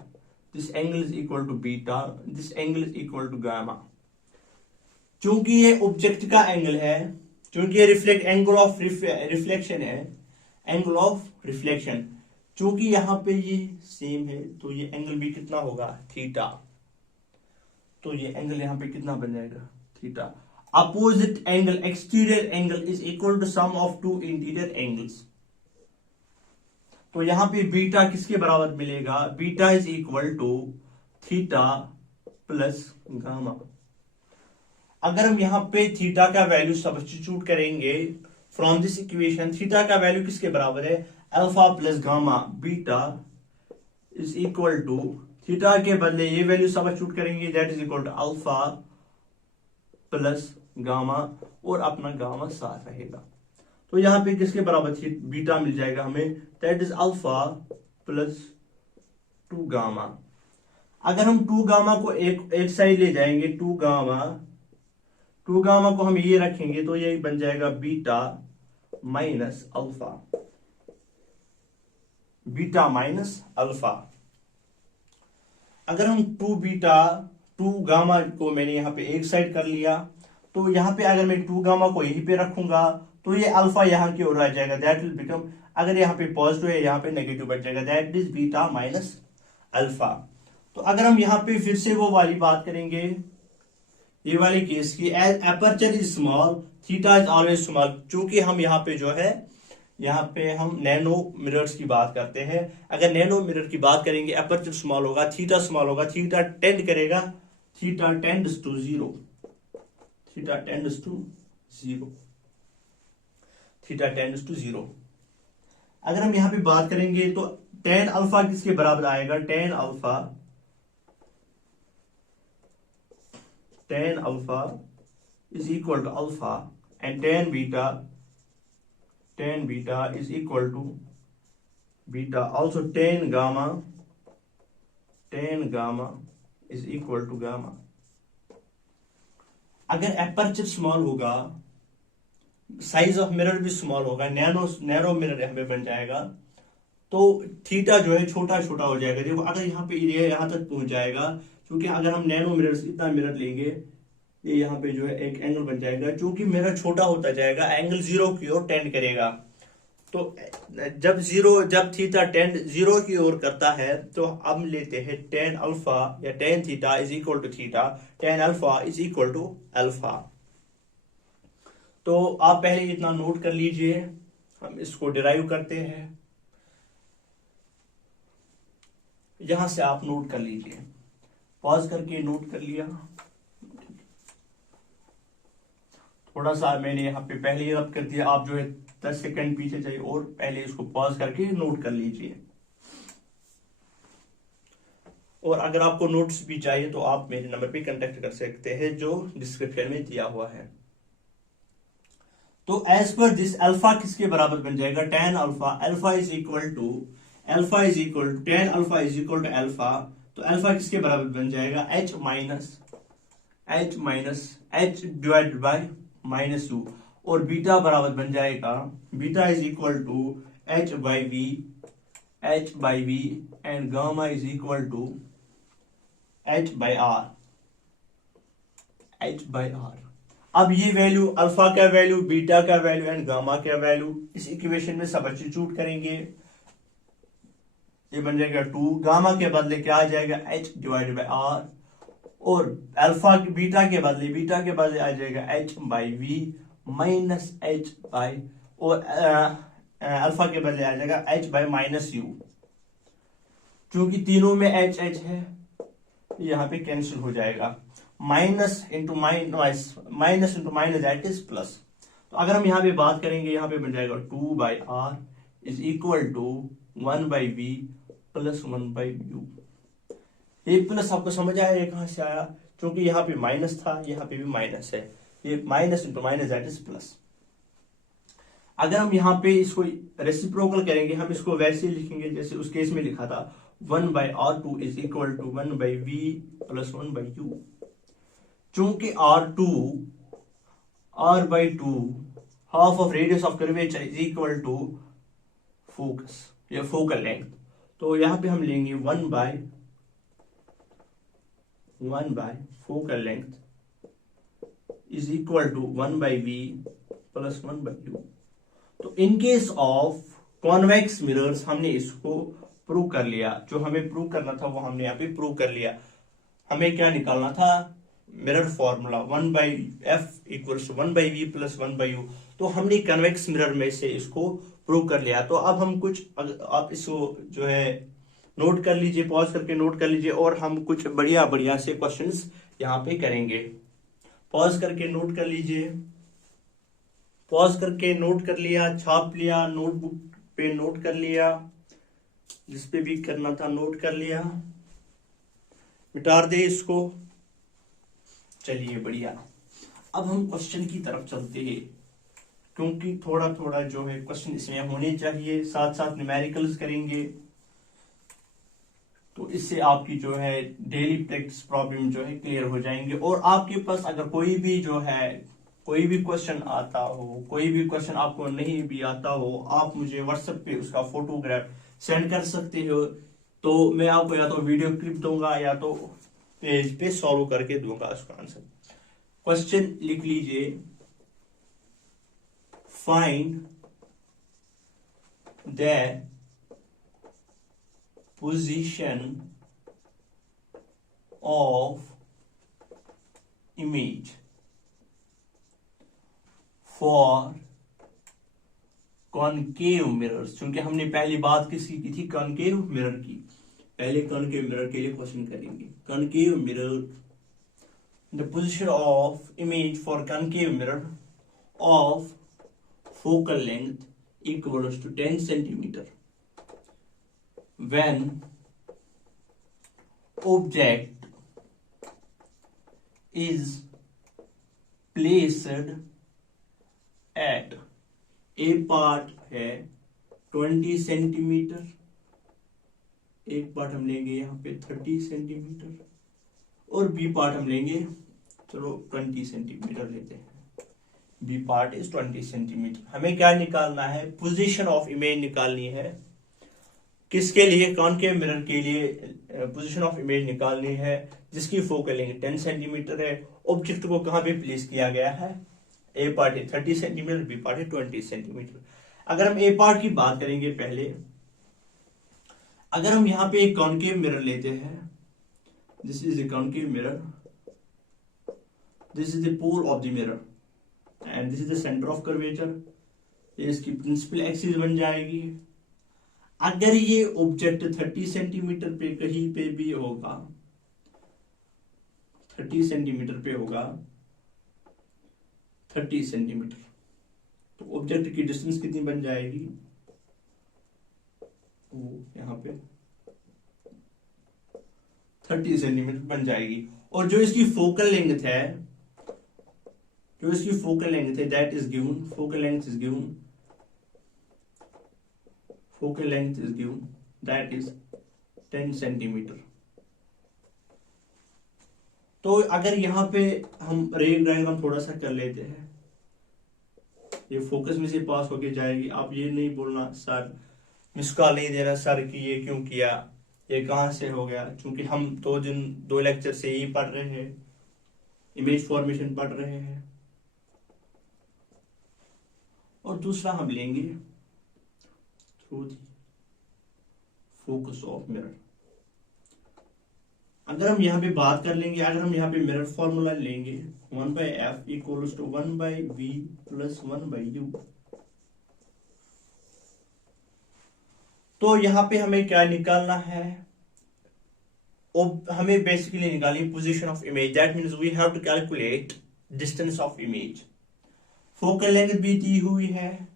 this angle is equal to beta, this angle is equal to gamma. चूंकि ये ऑब्जेक्ट का एंगल है, चूंकि ये एंगल ऑफ रिफ्लेक्शन है, एंगल ऑफ रिफ्लेक्शन, चूंकि यहाँ पे ये सेम है, तो ये एंगल भी कितना होगा, थीटा, तो ये एंगल यहाँ पे कितना बन जाएगा, theta. Opposite angle, exterior angle is equal to sum of two interior angles, तो यहां पे बीटा किसके बराबर मिलेगा, beta is equal to theta plus gamma. अगर हम यहां पे थीटा का वैल्यू सब्स्टिट्यूट करेंगे फ्रॉम दिस इक्वेशन, थीटा का वैल्यू किसके बराबर है, alpha plus gamma, beta is equal to, theta के बदले ये वैल्यू सब्स्टिट्यूट करेंगे, that is equal to alpha plus gamma, और अपना गामा साथ रहेगा, तो यहां पे किसके बराबर थी, बीटा मिल जाएगा हमें, that is alpha plus 2 gamma. अगर हम 2 गामा को एक साइड ले जाएंगे, 2 गामा को हम ये रखेंगे, तो ये बन जाएगा beta minus alpha, beta minus alpha. अगर हम 2 गामा को मैंने यहां पे एक साइड कर लिया, तो यहां पे अगर मैं 2 गामा को यहीं पे रखूंगा, तो ये अल्फा यहां की ओर आ जाएगा, दैट विल बिकम, अगर यहाँ पे पॉजिटिव है यहाँ पे नेगेटिव बन जाएगा, that is beta minus alpha. तो अगर हम यहाँ पे फिर से वो वाली बात करेंगे, ये वाली केस की, as aperture is small theta is always small, चूंकि हम यहाँ पे जो है, यहाँ पे हम नैनो मिरर्स की बात करते हैं, अगर नैनो मिरर की बात करेंगे, एपर्चर स्मॉल होगा, थीटा स्मॉल होगा, थीटा टेंड करेगा, theta tends to zero, theta tends to zero, theta tends to zero. अगर हम यहाँ पे बात करेंगे तो tan अल्फा किसके बराबर आएगा, tan alpha is equal to alpha and tan beta is equal to beta, also tan gamma is equal to gamma. अगर एपर्चर स्मॉल होगा, साइज ऑफ मिरर भी स्मॉल होगा, नैरो मिरर यहाँ पे बन जाएगा, तो थीटा जो है छोटा छोटा हो जाएगा। देखो अगर यहाँ पे ये यहाँ तक पहुंच जाएगा, क्योंकि अगर हम नैनो मिरर इतना मिरर लेंगे, ये यहाँ पे जो है एक एंगल बन जाएगा, क्योंकि मिरर छोटा होता जाएगा, एंगल जीरो की ओर टेंड करेगा। तो जब थीटा टेंड जीरो की ओर करता है, तो हम लेते हैं tan अल्फा या tan theta is equal to theta, tan alpha is equal to alpha. तो आप पहले इतना नोट कर लीजिए, हम इसको डिराइव करते हैं, यहां से आप नोट कर लीजिए, पॉज करके नोट कर लिया। थोड़ा सा मैंने यहाँ पे पहले ही रब कर दिया, आप जो है 10 सेकंड पीछे जाइए और पहले इसको पॉज करके नोट कर लीजिए। और अगर आपको नोट्स भी चाहिए तो आप मेरे नंबर पे कांटेक्ट कर सकते हैं जो डिस्क्रिप्शन में दिया हुआ है। तो एज पर दिस अल्फा किसके बराबर बन जाएगा, tan alpha, alpha is equal to tan alpha is equal to alpha, तो अल्फा किसके बराबर बन जाएगा, h minus h divided by minus u, और बीटा बराबर बन जाएगा, beta is equal to h by v and gamma is equal to h by r. अब ये वैल्यू, अल्फा का वैल्यू, बीटा का वैल्यू एंड गामा का वैल्यू इस इक्वेशन में सब्स्टिट्यूट करेंगे, ये बन जाएगा 2, गामा के बदले क्या आ जाएगा, h डिवाइडेड बाई आर, और अल्फा बीटा के बदले आ जाएगा h by v minus h by, और अल्फा के बदले आ जाएगा h बाई माइनस यू। क्योंकि तीनों में h है, यहाँ पे कैंसिल हो जाएगा, minus into minus that is plus. तो अगर हम यहाँ पे बात करेंगे, यहाँ पे बन जाएगा 2 by r is equal to 1 by we plus 1 by u. ये प्लस आपको समझ आया ये कहां से आया, क्योंकि यहाँ पे माइनस था, यहाँ पे भी माइनस है, ये minus into minus that is plus. अगर हम यहाँ पे इसको रेसिप्रोकल करेंगे, हम इसको वैसे लिखेंगे जैसे उस केस में लिखा था, 1 by R two is equal to 1 by we plus 1 by U. चूंकि r by two half of radius of curvature is equal to focus या फोकल लेंथ, तो यहाँ पे हम लेंगे 1 by focal length is equal to 1 by we plus 1 by you. तो in case of convex mirrors हमने इसको प्रूव कर लिया, जो हमें प्रूव करना था वो हमने यहाँ पे प्रूव कर लिया। हमें क्या निकालना था, mirror formula 1 by f equals 1 by we plus 1 by you. तो हमने कन्वेक्स मिरर में से इसको प्रूव कर लिया। तो अब हम कुछ, आप इसको जो है नोट कर लीजिए, पॉज करके नोट कर लीजिए, और हम कुछ बढ़िया बढ़िया से क्वेश्चंस यहाँ पे करेंगे। पॉज करके नोट कर लीजिए, पॉज करके नोट कर लिया, छाप लिया, नोटबुक पे नोट कर लिया, जिस पे भी करना था नोट कर लिया, मिटा दे इसको। चलिए बढ़िया, अब हम क्वेश्चन की तरफ चलते हैं, क्योंकि थोड़ा थोड़ा जो है क्वेश्चन इसमें होने चाहिए, साथ साथ न्यूमेरिकल्स करेंगे, तो इससे आपकी जो है डेली प्रैक्टिस प्रॉब्लम जो है क्लियर हो जाएंगे। और आपके पास अगर कोई भी जो है कोई भी क्वेश्चन आता हो, कोई भी क्वेश्चन आपको नहीं भी आता हो, आप मुझे व्हाट्सएप पे उसका फोटोग्राफ सेंड कर सकते हो, तो मैं आपको या तो वीडियो क्लिप दूंगा या तो पेज पे सॉल्व करके दूंगा उसका आंसर। क्वेश्चन लिख लीजिए, find the position of image for concave mirrors। क्योंकि हमने पहली बात किसकी की थी, कॉनकेव मिरर की। पहले कॉनकेव मिरर के लिए क्वेश्चन करेंगे। Concave mirror, the position of image for concave mirror of focal length equals to 10 centimeter when object is placed at a part है 20 सेंटीमीटर, एक पार्ट हम लेंगे यहाँ पे 30 सेंटीमीटर और बी पार्ट हम लेंगे, चलो 20 सेंटीमीटर लेते हैं। B part is 20 centimetre. हमें क्या निकालना है? पोजीशन ऑफ इमेज निकालनी है। किसके लिए? कॉनकेव मिरर के लिए पोजीशन ऑफ इमेज निकालनी है, जिसकी फोकल लेंथ 10 सेंटीमीटर है। ऑब्जेक्ट को कहां पे प्लेस किया गया है? ए पार्ट है 30 सेंटीमीटर, बी पार्ट है 20 सेंटीमीटर। अगर हम ए पार्ट की बात करेंगे पहले, अगर हम यहाँ पे एक कॉनकेव मिरर लेते हैं, this is the concave mirror, this is the pole of the mirror and this is the centre of curvature, ये इसकी प्रिंसिपल एक्सिस बन जाएगी। अगर ये ऑब्जेक्ट 30 सेंटीमीटर पे कहीं पे भी होगा, 30 सेंटीमीटर पे होगा, 30 सेंटीमीटर, तो ऑब्जेक्ट की डिस्टेंस कितनी बन जाएगी? वो यहाँ पे 30 सेंटीमीटर बन जाएगी। और जो इसकी फोकल लेंथ है, जो इसकी फोकल लेंथ है, that is given, focal length is given, focal length is given, that is 10 centimetre. तो अगर यहाँ पे हम रे डायग्राम थोड़ा सा कर लेते हैं, ये फोकस में से पास होके जाएगी। आप ये नहीं बोलना सर मिस कॉल नहीं दे रहा सर कि ये क्यों किया, ये कहां से हो गया, क्योंकि हम 2 लेक्चर से ही पढ़ रहे हैं, इमेज फॉर्मेशन पढ़ रहे हैं। और दूसरा हम लेंगे through the focus of mirror. अगर हम यहाँ पे बात कर लेंगे, अगर हम यहाँ पे मिरर फॉर्मूला लेंगे 1/f equals to 1/v plus 1/u, तो यहाँ पे हमें क्या निकालना है? हमें बेसिकली निकालनी position of image, that means we have to calculate distance of image. Focal length भी दी हुई है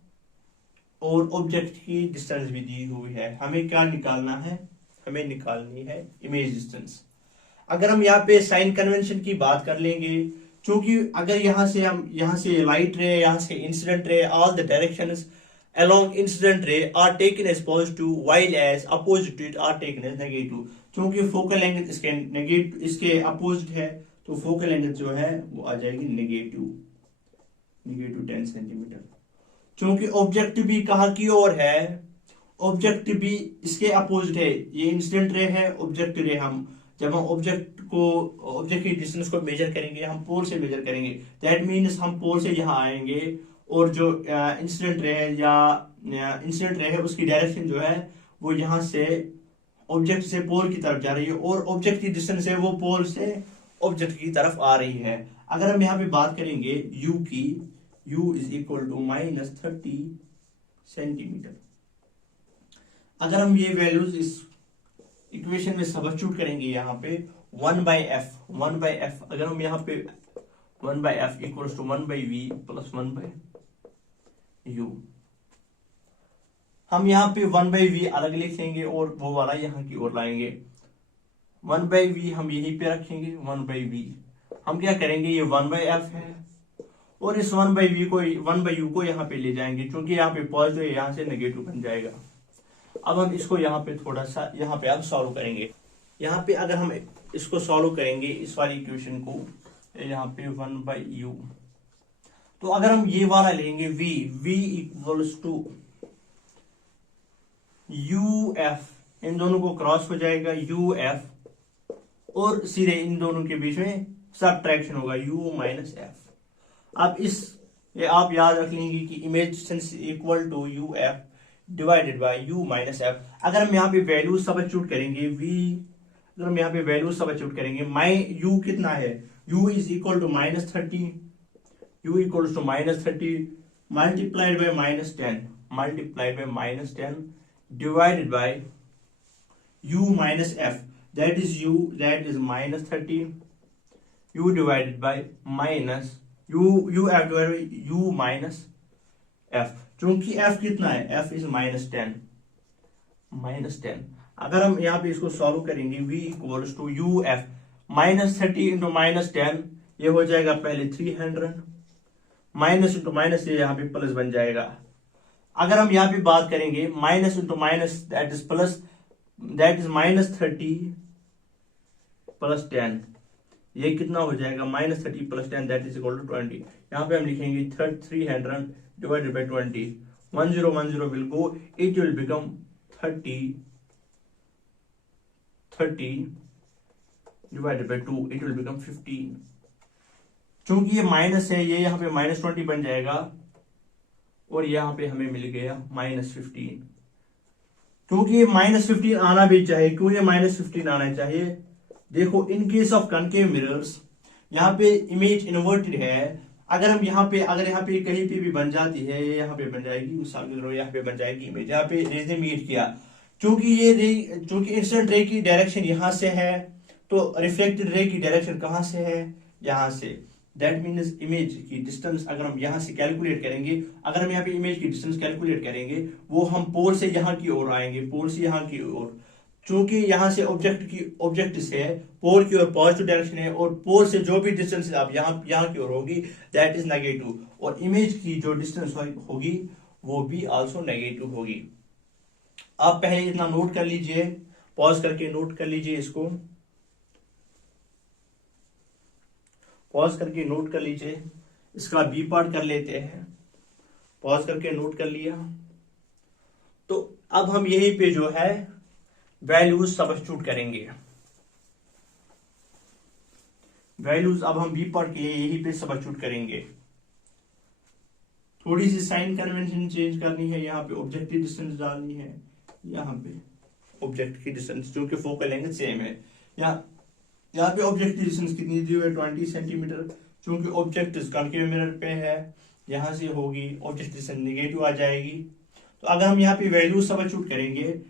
और ऑब्जेक्ट की डिस्टेंस भी दी हुई है। हमें क्या निकालना है? हमें निकालनी है इमेज डिस्टेंस। अगर हम यहाँ पे साइन कन्वेंशन की बात कर लेंगे, क्योंकि अगर यहाँ से लाइट रे, यहाँ से incident ray, all the directions along incident ray are taken as positive while as opposite to it are taken as negative। क्योंकि फोकल लेंथ इसके नेगेटिव, इसके अपोजिट है, तो फोकल लेंथ जो है वो आ जाएगी नेगेटिव 10 सेंटीमीटर। क्योंकि ऑब्जेक्ट भी कहाँ की ओर है? ऑब्जेक्ट भी इसके अपोजिट है। ये इंसिडेंट रे है, ऑब्जेक्ट रे। हम जब हम ऑब्जेक्ट की डिस्टेंस को मेजर करेंगे, हम पोल से मेजर करेंगे, दैट मीन्स हम पोल से यहाँ आएंगे और जो इंसिडेंट रे है या इंसिडेंट रे है उसकी डायरेक्शन जो है वो यहाँ से ऑब्जेक्ट से पोल की तरफ जा रही है और ऑब्जेक्ट की डिस्टेंस है वो पोल से ऑब्जेक्ट की तरफ आ रही है। अगर हम यहाँ पे बात करेंगे u की, u is equal to -30 centimetre. अगर हम ये वैल्यूज इस इक्वेशन में सब्स्टिट्यूट करेंगे, यहाँ पे 1/f, अगर हम यहाँ पे 1/f equals to 1/v plus 1/u, हम यहाँ पे 1/v अलग लिख लेंगे और वो वाला यहाँ की ओर लाएंगे। 1/v हम यहीं पे रखेंगे, 1/v हम क्या करेंगे, ये 1/f है और इस 1/u को यहाँ पे ले जाएंगे, क्योंकि यहाँ पे पॉजिटिव है, यहाँ से नेगेटिव बन जाएगा। अब हम इसको यहाँ पे थोड़ा सा यहाँ पे अब सॉल्व करेंगे। यहाँ पे अगर हम इसको सॉल्व करेंगे, इस वाली इक्वेशन को, यहाँ पे 1/u, तो अगर हम ये वाला लेंगे v इक्वल्स टू uf, इन दोनों को क्रॉस हो जाएगा uf और सीधे इन दोनों के बीच में सबट्रैक्शन होगा u माइनस f। अब ये आप याद रख लेंगे कि image distance equal to uf divided by u minus f। अगर हम यहाँ पे वैल्यू सब्स्टिट्यूट करेंगे अगर हम यहाँ पे वैल्यू सब्स्टिट्यूट करेंगे, u कितना है, u is equal to -30, u equal to -30 multiplied by -10 divided by u minus f, that is -30, u divided by minus u f divided by u minus f, चूंकि F कितना है, F is -10, -10। अगर हम यहाँ पे इसको सॉल्व करेंगे, v equals to u f -30 into -10, ये हो जाएगा पहले 300, माइनस इंटू माइनस ये यहाँ पे प्लस बन जाएगा। अगर हम यहाँ पे बात करेंगे minus into minus that is plus, that is -30 plus 10, ये कितना हो जाएगा, -30 plus 10 that is equal to 20। यहाँ पे हम लिखेंगे 300 divided by 20, 1010 will go, it will become 30 divided by 2, it will become 15। चूंकि ये माइनस है, ये यहाँ पे -20 बन जाएगा और यहाँ पे हमें मिल गया -15। क्योंकि ये -15 आना भी चाहिए, क्यों ये -15 आना चाहिए, देखो इन केस ऑफ कनकेव मिरर्स यहाँ पे इमेज इन्वर्टेड है। अगर हम यहाँ पे, अगर यहाँ पे कहीं पे भी बन जाती है, ये यहाँ पे बन जाएगी, मिसाल के तौर यहाँ पे बन जाएगी इमेज, यहाँ पे रेज ने मीट किया, चूंकि ये रे, चूंकि इंसिडेंट रे की डायरेक्शन यहाँ से है, तो रिफ्लेक्टेड रे की डायरेक्शन कहाँ से है, यहाँ से। दैट मीन्स इमेज की डिस्टेंस अगर हम यहाँ से कैलकुलेट करेंगे, अगर हम यहाँ पे इमेज की डिस्टेंस कैलकुलेट करेंगे, वो हम पोल से यहाँ की ओर आएंगे, पोल से यहाँ की ओर। चूंकि यहाँ से ऑब्जेक्ट से पोल की ओर पॉजिटिव डायरेक्शन है, और पोल से जो भी डिस्टेंस आप यहाँ की ओर होगी दैट इज नेगेटिव, और इमेज की जो डिस्टेंस होगी वो भी आल्सो नेगेटिव होगी। आप पहले इतना नोट कर लीजिए, पॉज करके नोट कर लीजिए, इसको पॉज करके नोट कर लीजिए। इसका बी पार्ट कर लेते हैं, पॉज करके नोट कर लिया। तो अब हम यहीं पे जो है वैल्यूज सब्स्टिट्यूट करेंगे, वैल्यूज अब हम बी पार्ट के यहीं पे सब्स्टिट्यूट करेंगे। थोड़ी सी साइन कन्वेंशन चेंज करनी है, यहाँ पे ऑब्जेक्टिव डिस्टेंस डालनी है, यहाँ पे ऑब्जेक्ट की डिस्टेंस, क्योंकि फोकल लेंथ सेम है। यहाँ पे ऑब्जेक्ट की डिस्टेंस कितनी दी हुई है, 20 सेंटीमीटर। क्योंकि ऑब्जेक्ट कनकेव मिरर पे है, यहां से होगी, ऑब्जेक्ट डिस्टेंस नेगेटिव आ जाएगी। तो अगर हम यहाँ पे वैल्यू सब्स्टिट्यूट करेंगे,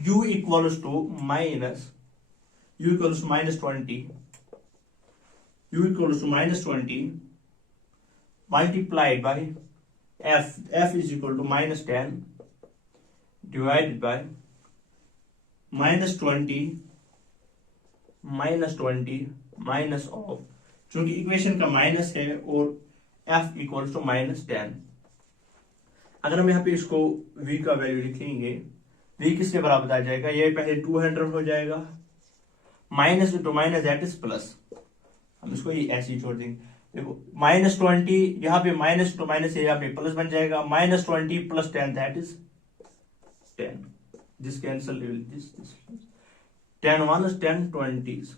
u equals to -20 multiplied by f is equal to -10 divided by -20 minus of, चूंकि इक्वेशन का माइनस है और f इक्वल्स टू -10। अगर हम यहाँ पे इसको v का वैल्यू लिखेंगे, v किसके बराबर आ जाएगा, ये पहले 200 हो जाएगा, minus into minus that is plus, हम इसको ये ऐसे ही छोड़ देंगे। देखो -20, यहाँ पे माइनस टू माइनस यहाँ पे प्लस बन जाएगा, -20 plus 10 that is 10, this cancel, this 10 1 10 20,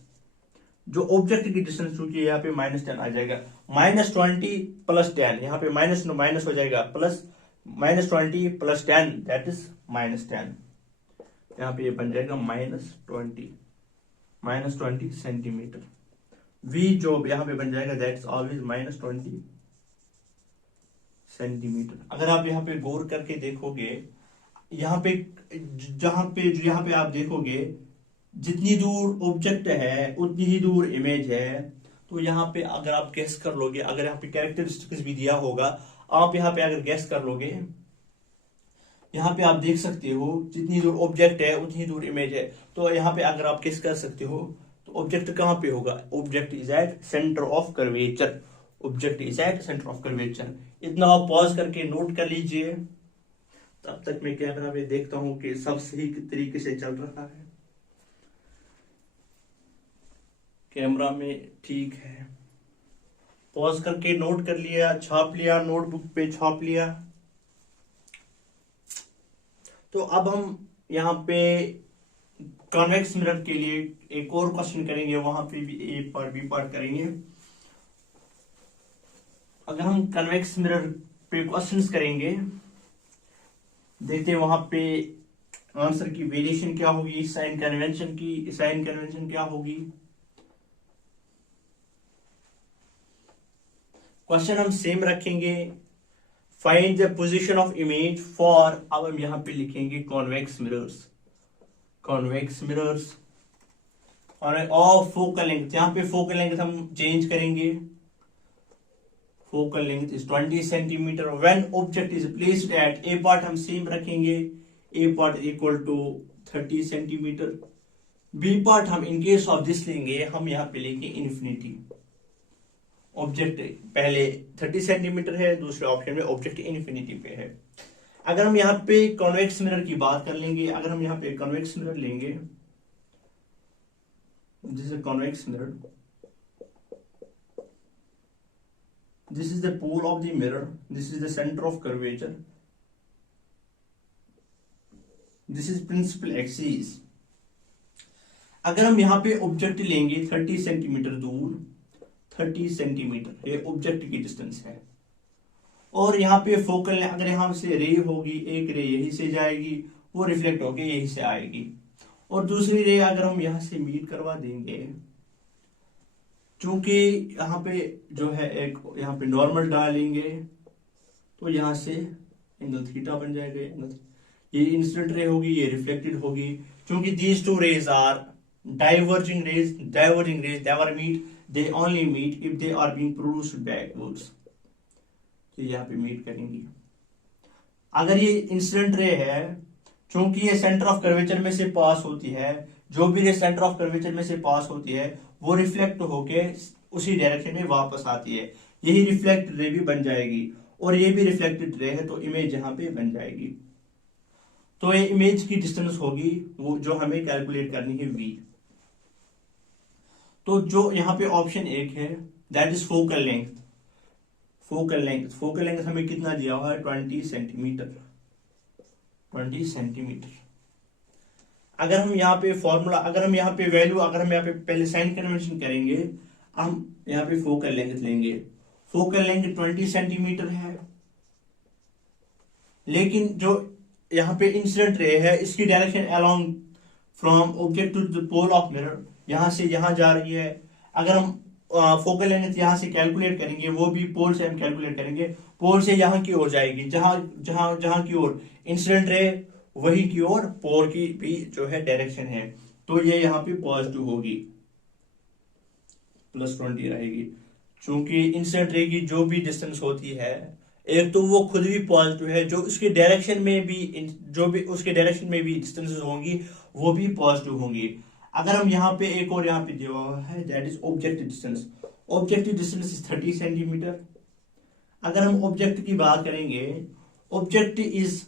जो ऑब्जेक्ट की डिस्टेंस चूंकि यहाँ पे -10 आ जाएगा, -20 प्लस 10, यहाँ पे माइनस नो माइनस हो जाएगा प्लस, -20 प्लस 10 दैट इज -10, यहाँ पे ये बन जाएगा -20 सेंटीमीटर। v जो यहाँ पे बन जाएगा दैट इज ऑलवेज -20 सेंटीमीटर। अगर आप यहाँ पे गौर करके देखोगे, यहाँ पे यहाँ पे आप देखोगे जितनी दूर ऑब्जेक्ट है उतनी ही दूर इमेज है। तो यहाँ पे अगर आप गेस कर लोगे, अगर यहाँ पे कैरेक्टरिस्टिक्स भी दिया होगा, आप यहाँ पे अगर गेस कर लोगे, यहाँ पे आप देख सकते हो जितनी दूर ऑब्जेक्ट है उतनी दूर इमेज है। तो यहाँ पे अगर आप गेस कर सकते हो तो ऑब्जेक्ट कहाँ पे होगा, object is at centre of curvature, object is at centre of curvature. इतना आप पॉज करके नोट कर लीजिए, तब तक मैं कैमरा में देखता हूं कि सब सही तरीके से चल रहा है, कैमरा में ठीक है। पॉज करके नोट कर लिया, छाप लिया, नोटबुक पे छाप लिया। तो अब हम यहाँ पे कॉन्वेक्स मिरर के लिए एक और क्वेश्चन करेंगे, वहां पे भी ए पार्ट बी पार्ट करेंगे। अगर हम कन्वेक्स मिरर पे क्वेश्चंस करेंगे, देखते हैं वहां पे आंसर की वेरिएशन क्या होगी, साइन कन्वेंशन क्या होगी। क्वेश्चन हम सेम रखेंगे, find the position of image for, अब हम यहां पे लिखेंगे कॉन्वेक्स मिरर्स और ऑफ फोकल लेंथ, यहां पे फोकल लेंथ हम चेंज करेंगे, focal length is 20 centimetre. When object is placed at A part हम सेम रखेंगे, A part equal to 30 centimetre. B part हम इन केस ऑफ दिस लेंगे, हम यहाँ पे लेंगे इन्फिनिटी। ऑब्जेक्ट पहले 30 सेंटीमीटर है, दूसरे ऑप्शन में ऑब्जेक्ट इन्फिनिटी पे है। अगर हम यहाँ पे कॉन्वेक्स मिरर की बात कर लेंगे, अगर हम यहाँ पे कॉन्वेक्स मिरर लेंगे, this is convex mirror, this is the pole of the mirror, this is the centre of curvature, this is principal axis. अगर हम यहाँ पे ऑब्जेक्ट लेंगे 30 सेंटीमीटर दूर, 30 सेंटीमीटर ये ऑब्जेक्ट की डिस्टेंस है, और यहाँ पे फोकल अगर यहाँ से रे होगी, एक रे यहीं से जाएगी, वो रिफ्लेक्ट होके यहीं से आएगी, और दूसरी रे अगर हम यहाँ से मीट करवा देंगे, चूंकि यहाँ पे जो है एक यहाँ पे नॉर्मल डालेंगे तो यहाँ से एंगल थीटा बन जाएगा। ये इंसिडेंट रे होगी, ये रिफ्लेक्टेड होगी। चूंकि these two rays are diverging rays, never meet, they only meet if they are being produced backwards। तो यहाँ पे मीट करेंगी। अगर ये इंसिडेंट रे है, चूंकि ये सेंटर ऑफ कर्वेचर में से पास होती है, जो भी रे सेंटर ऑफ कर्वेचर में से पास होती है वो रिफ्लेक्ट होके उसी डायरेक्शन में वापस आती है, यही रिफ्लेक्ट रे भी बन जाएगी, और ये भी रिफ्लेक्टेड रे है तो इमेज यहाँ पे बन जाएगी। तो ये इमेज की डिस्टेंस होगी वो जो हमें कैलकुलेट करनी है v। तो जो यहाँ पे ऑप्शन एक है that is focal length. Focal length हमें कितना दिया हुआ है 20 सेंटीमीटर। 20 सेंटीमीटर। अगर हम यहाँ पे फॉर्मूला, अगर हम यहाँ पे वैल्यू, अगर हम यहाँ पे पहले साइन कन्वेंशन करेंगे, हम यहाँ पे फोकल लेंथ लेंगे। फोकल लेंथ 20 सेंटीमीटर है, लेकिन जो यहाँ पे इंसिडेंट रे है इसकी direction along from object to the pole of mirror, यहां से यहां जा रही है। अगर हम फोकल लेंथ यहां से कैलकुलेट करेंगे, वो भी पोल से हम कैलकुलेट करेंगे, पोल से यहां की ओर जाएगी, जहां की ओर इंसिडेंट रे वही की ओर पोल की भी जो है डायरेक्शन है, तो ये यहाँ पे पॉजिटिव होगी, +20 रहेगी। चूंकि इंसिडेंट रे की जो भी डिस्टेंस होती है, एक तो वो खुद भी पॉजिटिव है, जो उसके डायरेक्शन में भी डिस्टेंसेस होंगी वो भी पॉजिटिव होंगी। अगर हम यहाँ पे एक और यहाँ पे दिया हुआ है that is object distance. Object distance is 30 centimetre. अगर हम ऑब्जेक्ट की बात करेंगे, object is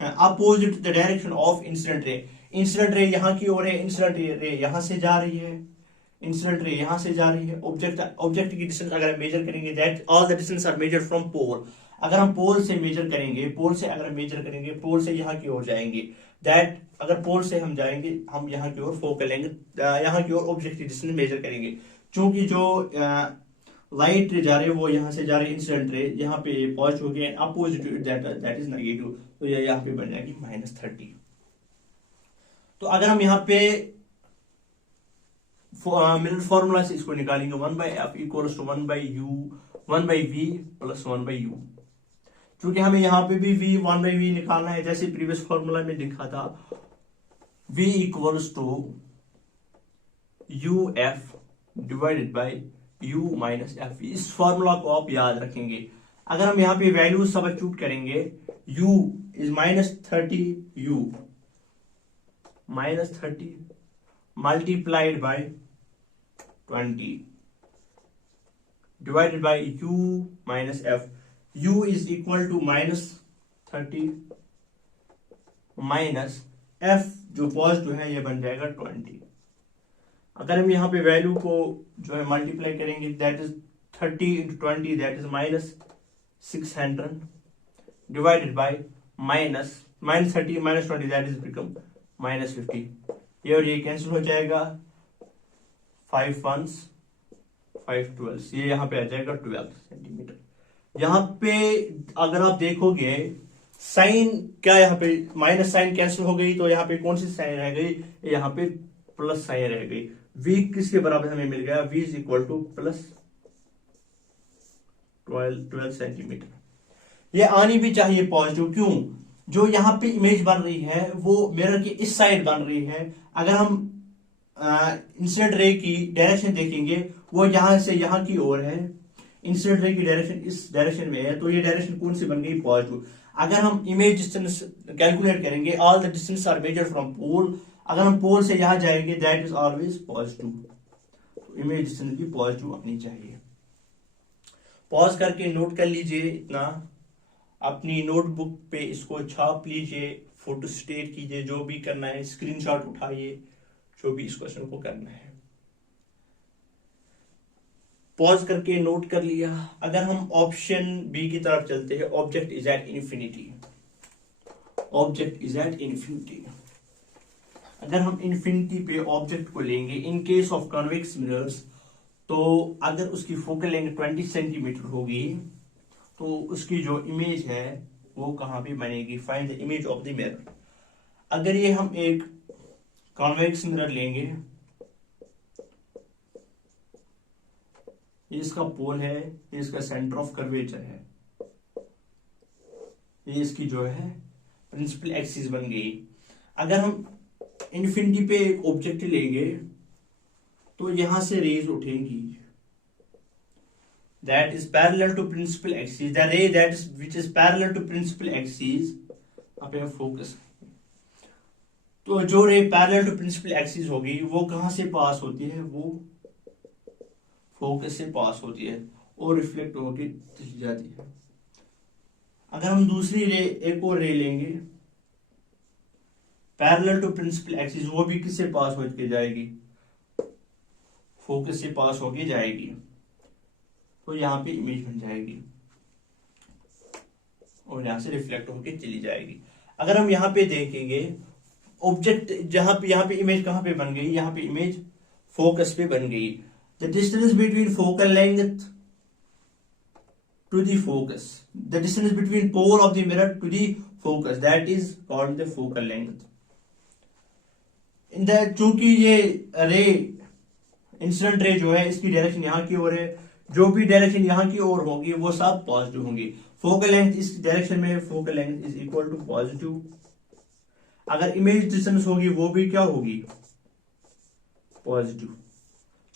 opposite the direction of incident रे। इंसिडेंट रे यहाँ की ओर है, इंसिडेंट रे यहाँ से जा रही है, इंसिडेंट रे यहाँ से जा रही है। ऑब्जेक्ट की डिस्टेंस अगर हम मेजर करेंगे, that all the distance are measured from pole. अगर हम पोल से मेजर करेंगे, पोल से यहाँ की ओर जाएंगे, दैट अगर पोल से हम जाएंगे, हम यहाँ की ओर फोकल लेंगे, यहाँ की ओर ऑब्जेक्ट की डिस्टेंस मेजर करेंगे। चूंकि जो लाइट जा रही है वो यहाँ से जा रही है, इंसिडेंट रे यहाँ पे पॉजिटिव हो गया, अपोजिट दैट इज नेगेटिव, तो ये यहाँ पे बन जाएगी -30। तो अगर हम यहाँ पे मिरर फॉर्मूला से इसको निकालेंगे, 1/f equals to 1/v plus 1/u। क्योंकि हमें यहाँ पे भी v 1/v निकालना है, जैसे प्रीवियस फॉर्मूला में लिखा था, v equals to uf divided by u minus f। इस फॉर्मूला को आप याद रखेंगे। अगर हम यहाँ पे वैल्यू सब्स्टिट्यूट करेंगे, u is -30u -30 multiplied by 20 divided by u minus f। u is equal to -30 minus f जो पॉजिटिव है ये बन जाएगा 20। अगर हम यहाँ पे वैल्यू को जो है मल्टीप्लाई करेंगे, that is 30 into 20 that is -600 divided by -30 minus 20 that is become -50। ये और ये कैंसिल हो जाएगा, 5 ones 5 12, ये यहाँ पे आ जाएगा 12 सेंटीमीटर। यहाँ पे अगर आप देखोगे साइन क्या, यहाँ पे माइनस साइन कैंसिल हो गई, तो यहाँ पे कौन सी साइन रह गई, यहाँ पे प्लस साइन रह गई। v किसके बराबर हमें मिल गया, v is equal to +12 centimetre. ये आनी भी चाहिए पॉजिटिव, क्यों, जो यहाँ पे इमेज बन रही है वो मिरर की इस साइड बन रही है। अगर हम इंसिडेंट रे की डायरेक्शन देखेंगे, वो यहां से यहां की ओर है, इंसिडेंट रे की डायरेक्शन इस डायरेक्शन में है, तो ये डायरेक्शन कौन सी बन गई? पॉजिटिव। अगर हम इमेज डिस्टेंस कैलकुलेट करेंगे, all the distance are measured from pole, अगर हम पोल से यहां जाएंगे दैट इज ऑलवेज पॉजिटिव, तो इमेज डिस्टेंस भी पॉजिटिव आनी चाहिए। पॉज करके नोट कर लीजिए इतना, अपनी नोटबुक पे इसको छाप लीजिए, फोटो स्टेट कीजिए, जो भी करना है स्क्रीनशॉट उठाइए, जो भी इस क्वेश्चन को करना है। पॉज करके नोट कर लिया। अगर हम ऑप्शन बी की तरफ चलते हैं, object is at infinity, object is at infinity. अगर हम इन्फिनिटी पे ऑब्जेक्ट को लेंगे इन केस ऑफ कॉन्वेक्स मिरर्स, तो अगर उसकी फोकल लेंथ 20 सेंटीमीटर होगी तो उसकी जो इमेज है वो कहां पे बनेगी? Find the image of the mirror. अगर ये हम एक कॉन्वेक्स मिरर लेंगे, ये इसका पोल है, ये इसका सेंटर ऑफ कर्वेचर है, ये इसकी जो है प्रिंसिपल एक्सिस बन गई। अगर हम इन्फिनिटी पे एक ऑब्जेक्ट लेंगे तो यहां से raise उठेंगी, that is parallel to principal axis, the ray that is which is parallel to principal axis, अब यह फोकस। तो जो ray parallel to principal axis होगी वो कहां से पास होती है? वो फोकस से पास होती है और रिफ्लेक्ट होकर चली जाती है। अगर हम दूसरी रे, एक और रे लेंगे पैरेलल टू प्रिंसिपल एक्सिस, वो भी किससे पास होकर जाएगी? फोकस से पास होकर जाएगी, तो यहां पे इमेज बन जाएगी और यहां से रिफ्लेक्ट होकर चली जाएगी। अगर हम यहां पे देखेंगे ऑब्जेक्ट, यहां पे इमेज कहां पे बन गई? यहां पे इमेज फोकस पे बन गई। The distance between focal length to the focus, the distance between pole of the mirror to the focus, that is called the focal length. In the चूंकि ये रे, इंसिडेंट रे जो है इसकी डायरेक्शन यहां की ओर है, जो भी डायरेक्शन यहां की ओर होगी वो सब पॉजिटिव होंगी। फोकल लेंथ इस डायरेक्शन में, focal length is equal to positive. अगर इमेज डिस्टेंस होगी वो भी क्या होगी? पॉजिटिव,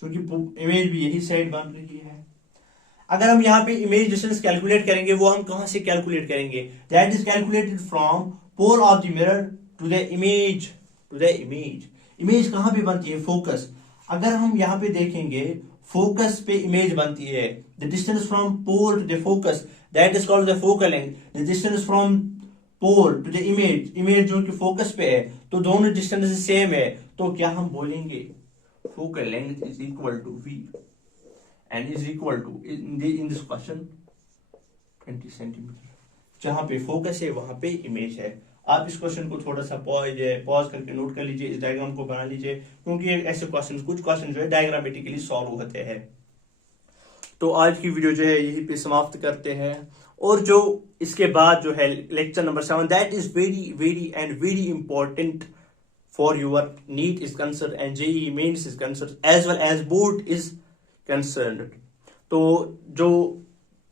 क्योंकि इमेज भी यही साइड बन रही है। अगर हम यहाँ पे इमेज डिस्टेंस कैलकुलेट करेंगे, वो हम कहां से कैलकुलेट करेंगे? That is calculated from pole of the mirror to the image, to the image. Image कहां पे बनती है? फोकस। अगर हम यहाँ पे देखेंगे फोकस पे इमेज बनती है, the distance from pole to the focus that is called the focal length. The distance from pole to the image, image जो कि फोकस पे है, तो दोनों डिस्टेंस सेम है, तो क्या हम बोलेंगे? Focal length is equal to v and is equal to in this question 20 centimetre. जहां पे फोकस है वहां पे इमेज है। आप इस क्वेश्चन को थोड़ा सा पॉज करके नोट कर लीजिए, इस डायग्राम को बना लीजिए, क्योंकि ऐसे क्वेश्चन, कुछ क्वेश्चन जो है डायग्रामेटिकली सॉल्व होते हैं। तो आज की वीडियो जो है यहीं पे समाप्त करते हैं, और जो इसके बाद जो है lecture number 7, that is very very and very important for your NEET is concern and JEE mains is concern as well as board is concern. तो जो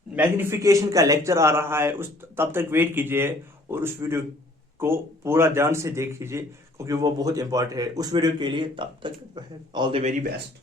मैग्निफिकेशन का लेक्चर आ रहा है उस तब तक वेट कीजिए और उस वीडियो को पूरा ध्यान से देख लीजिए, क्योंकि वो बहुत इंपॉर्टेंट है। उस वीडियो के लिए तब तक ऑल द वेरी बेस्ट।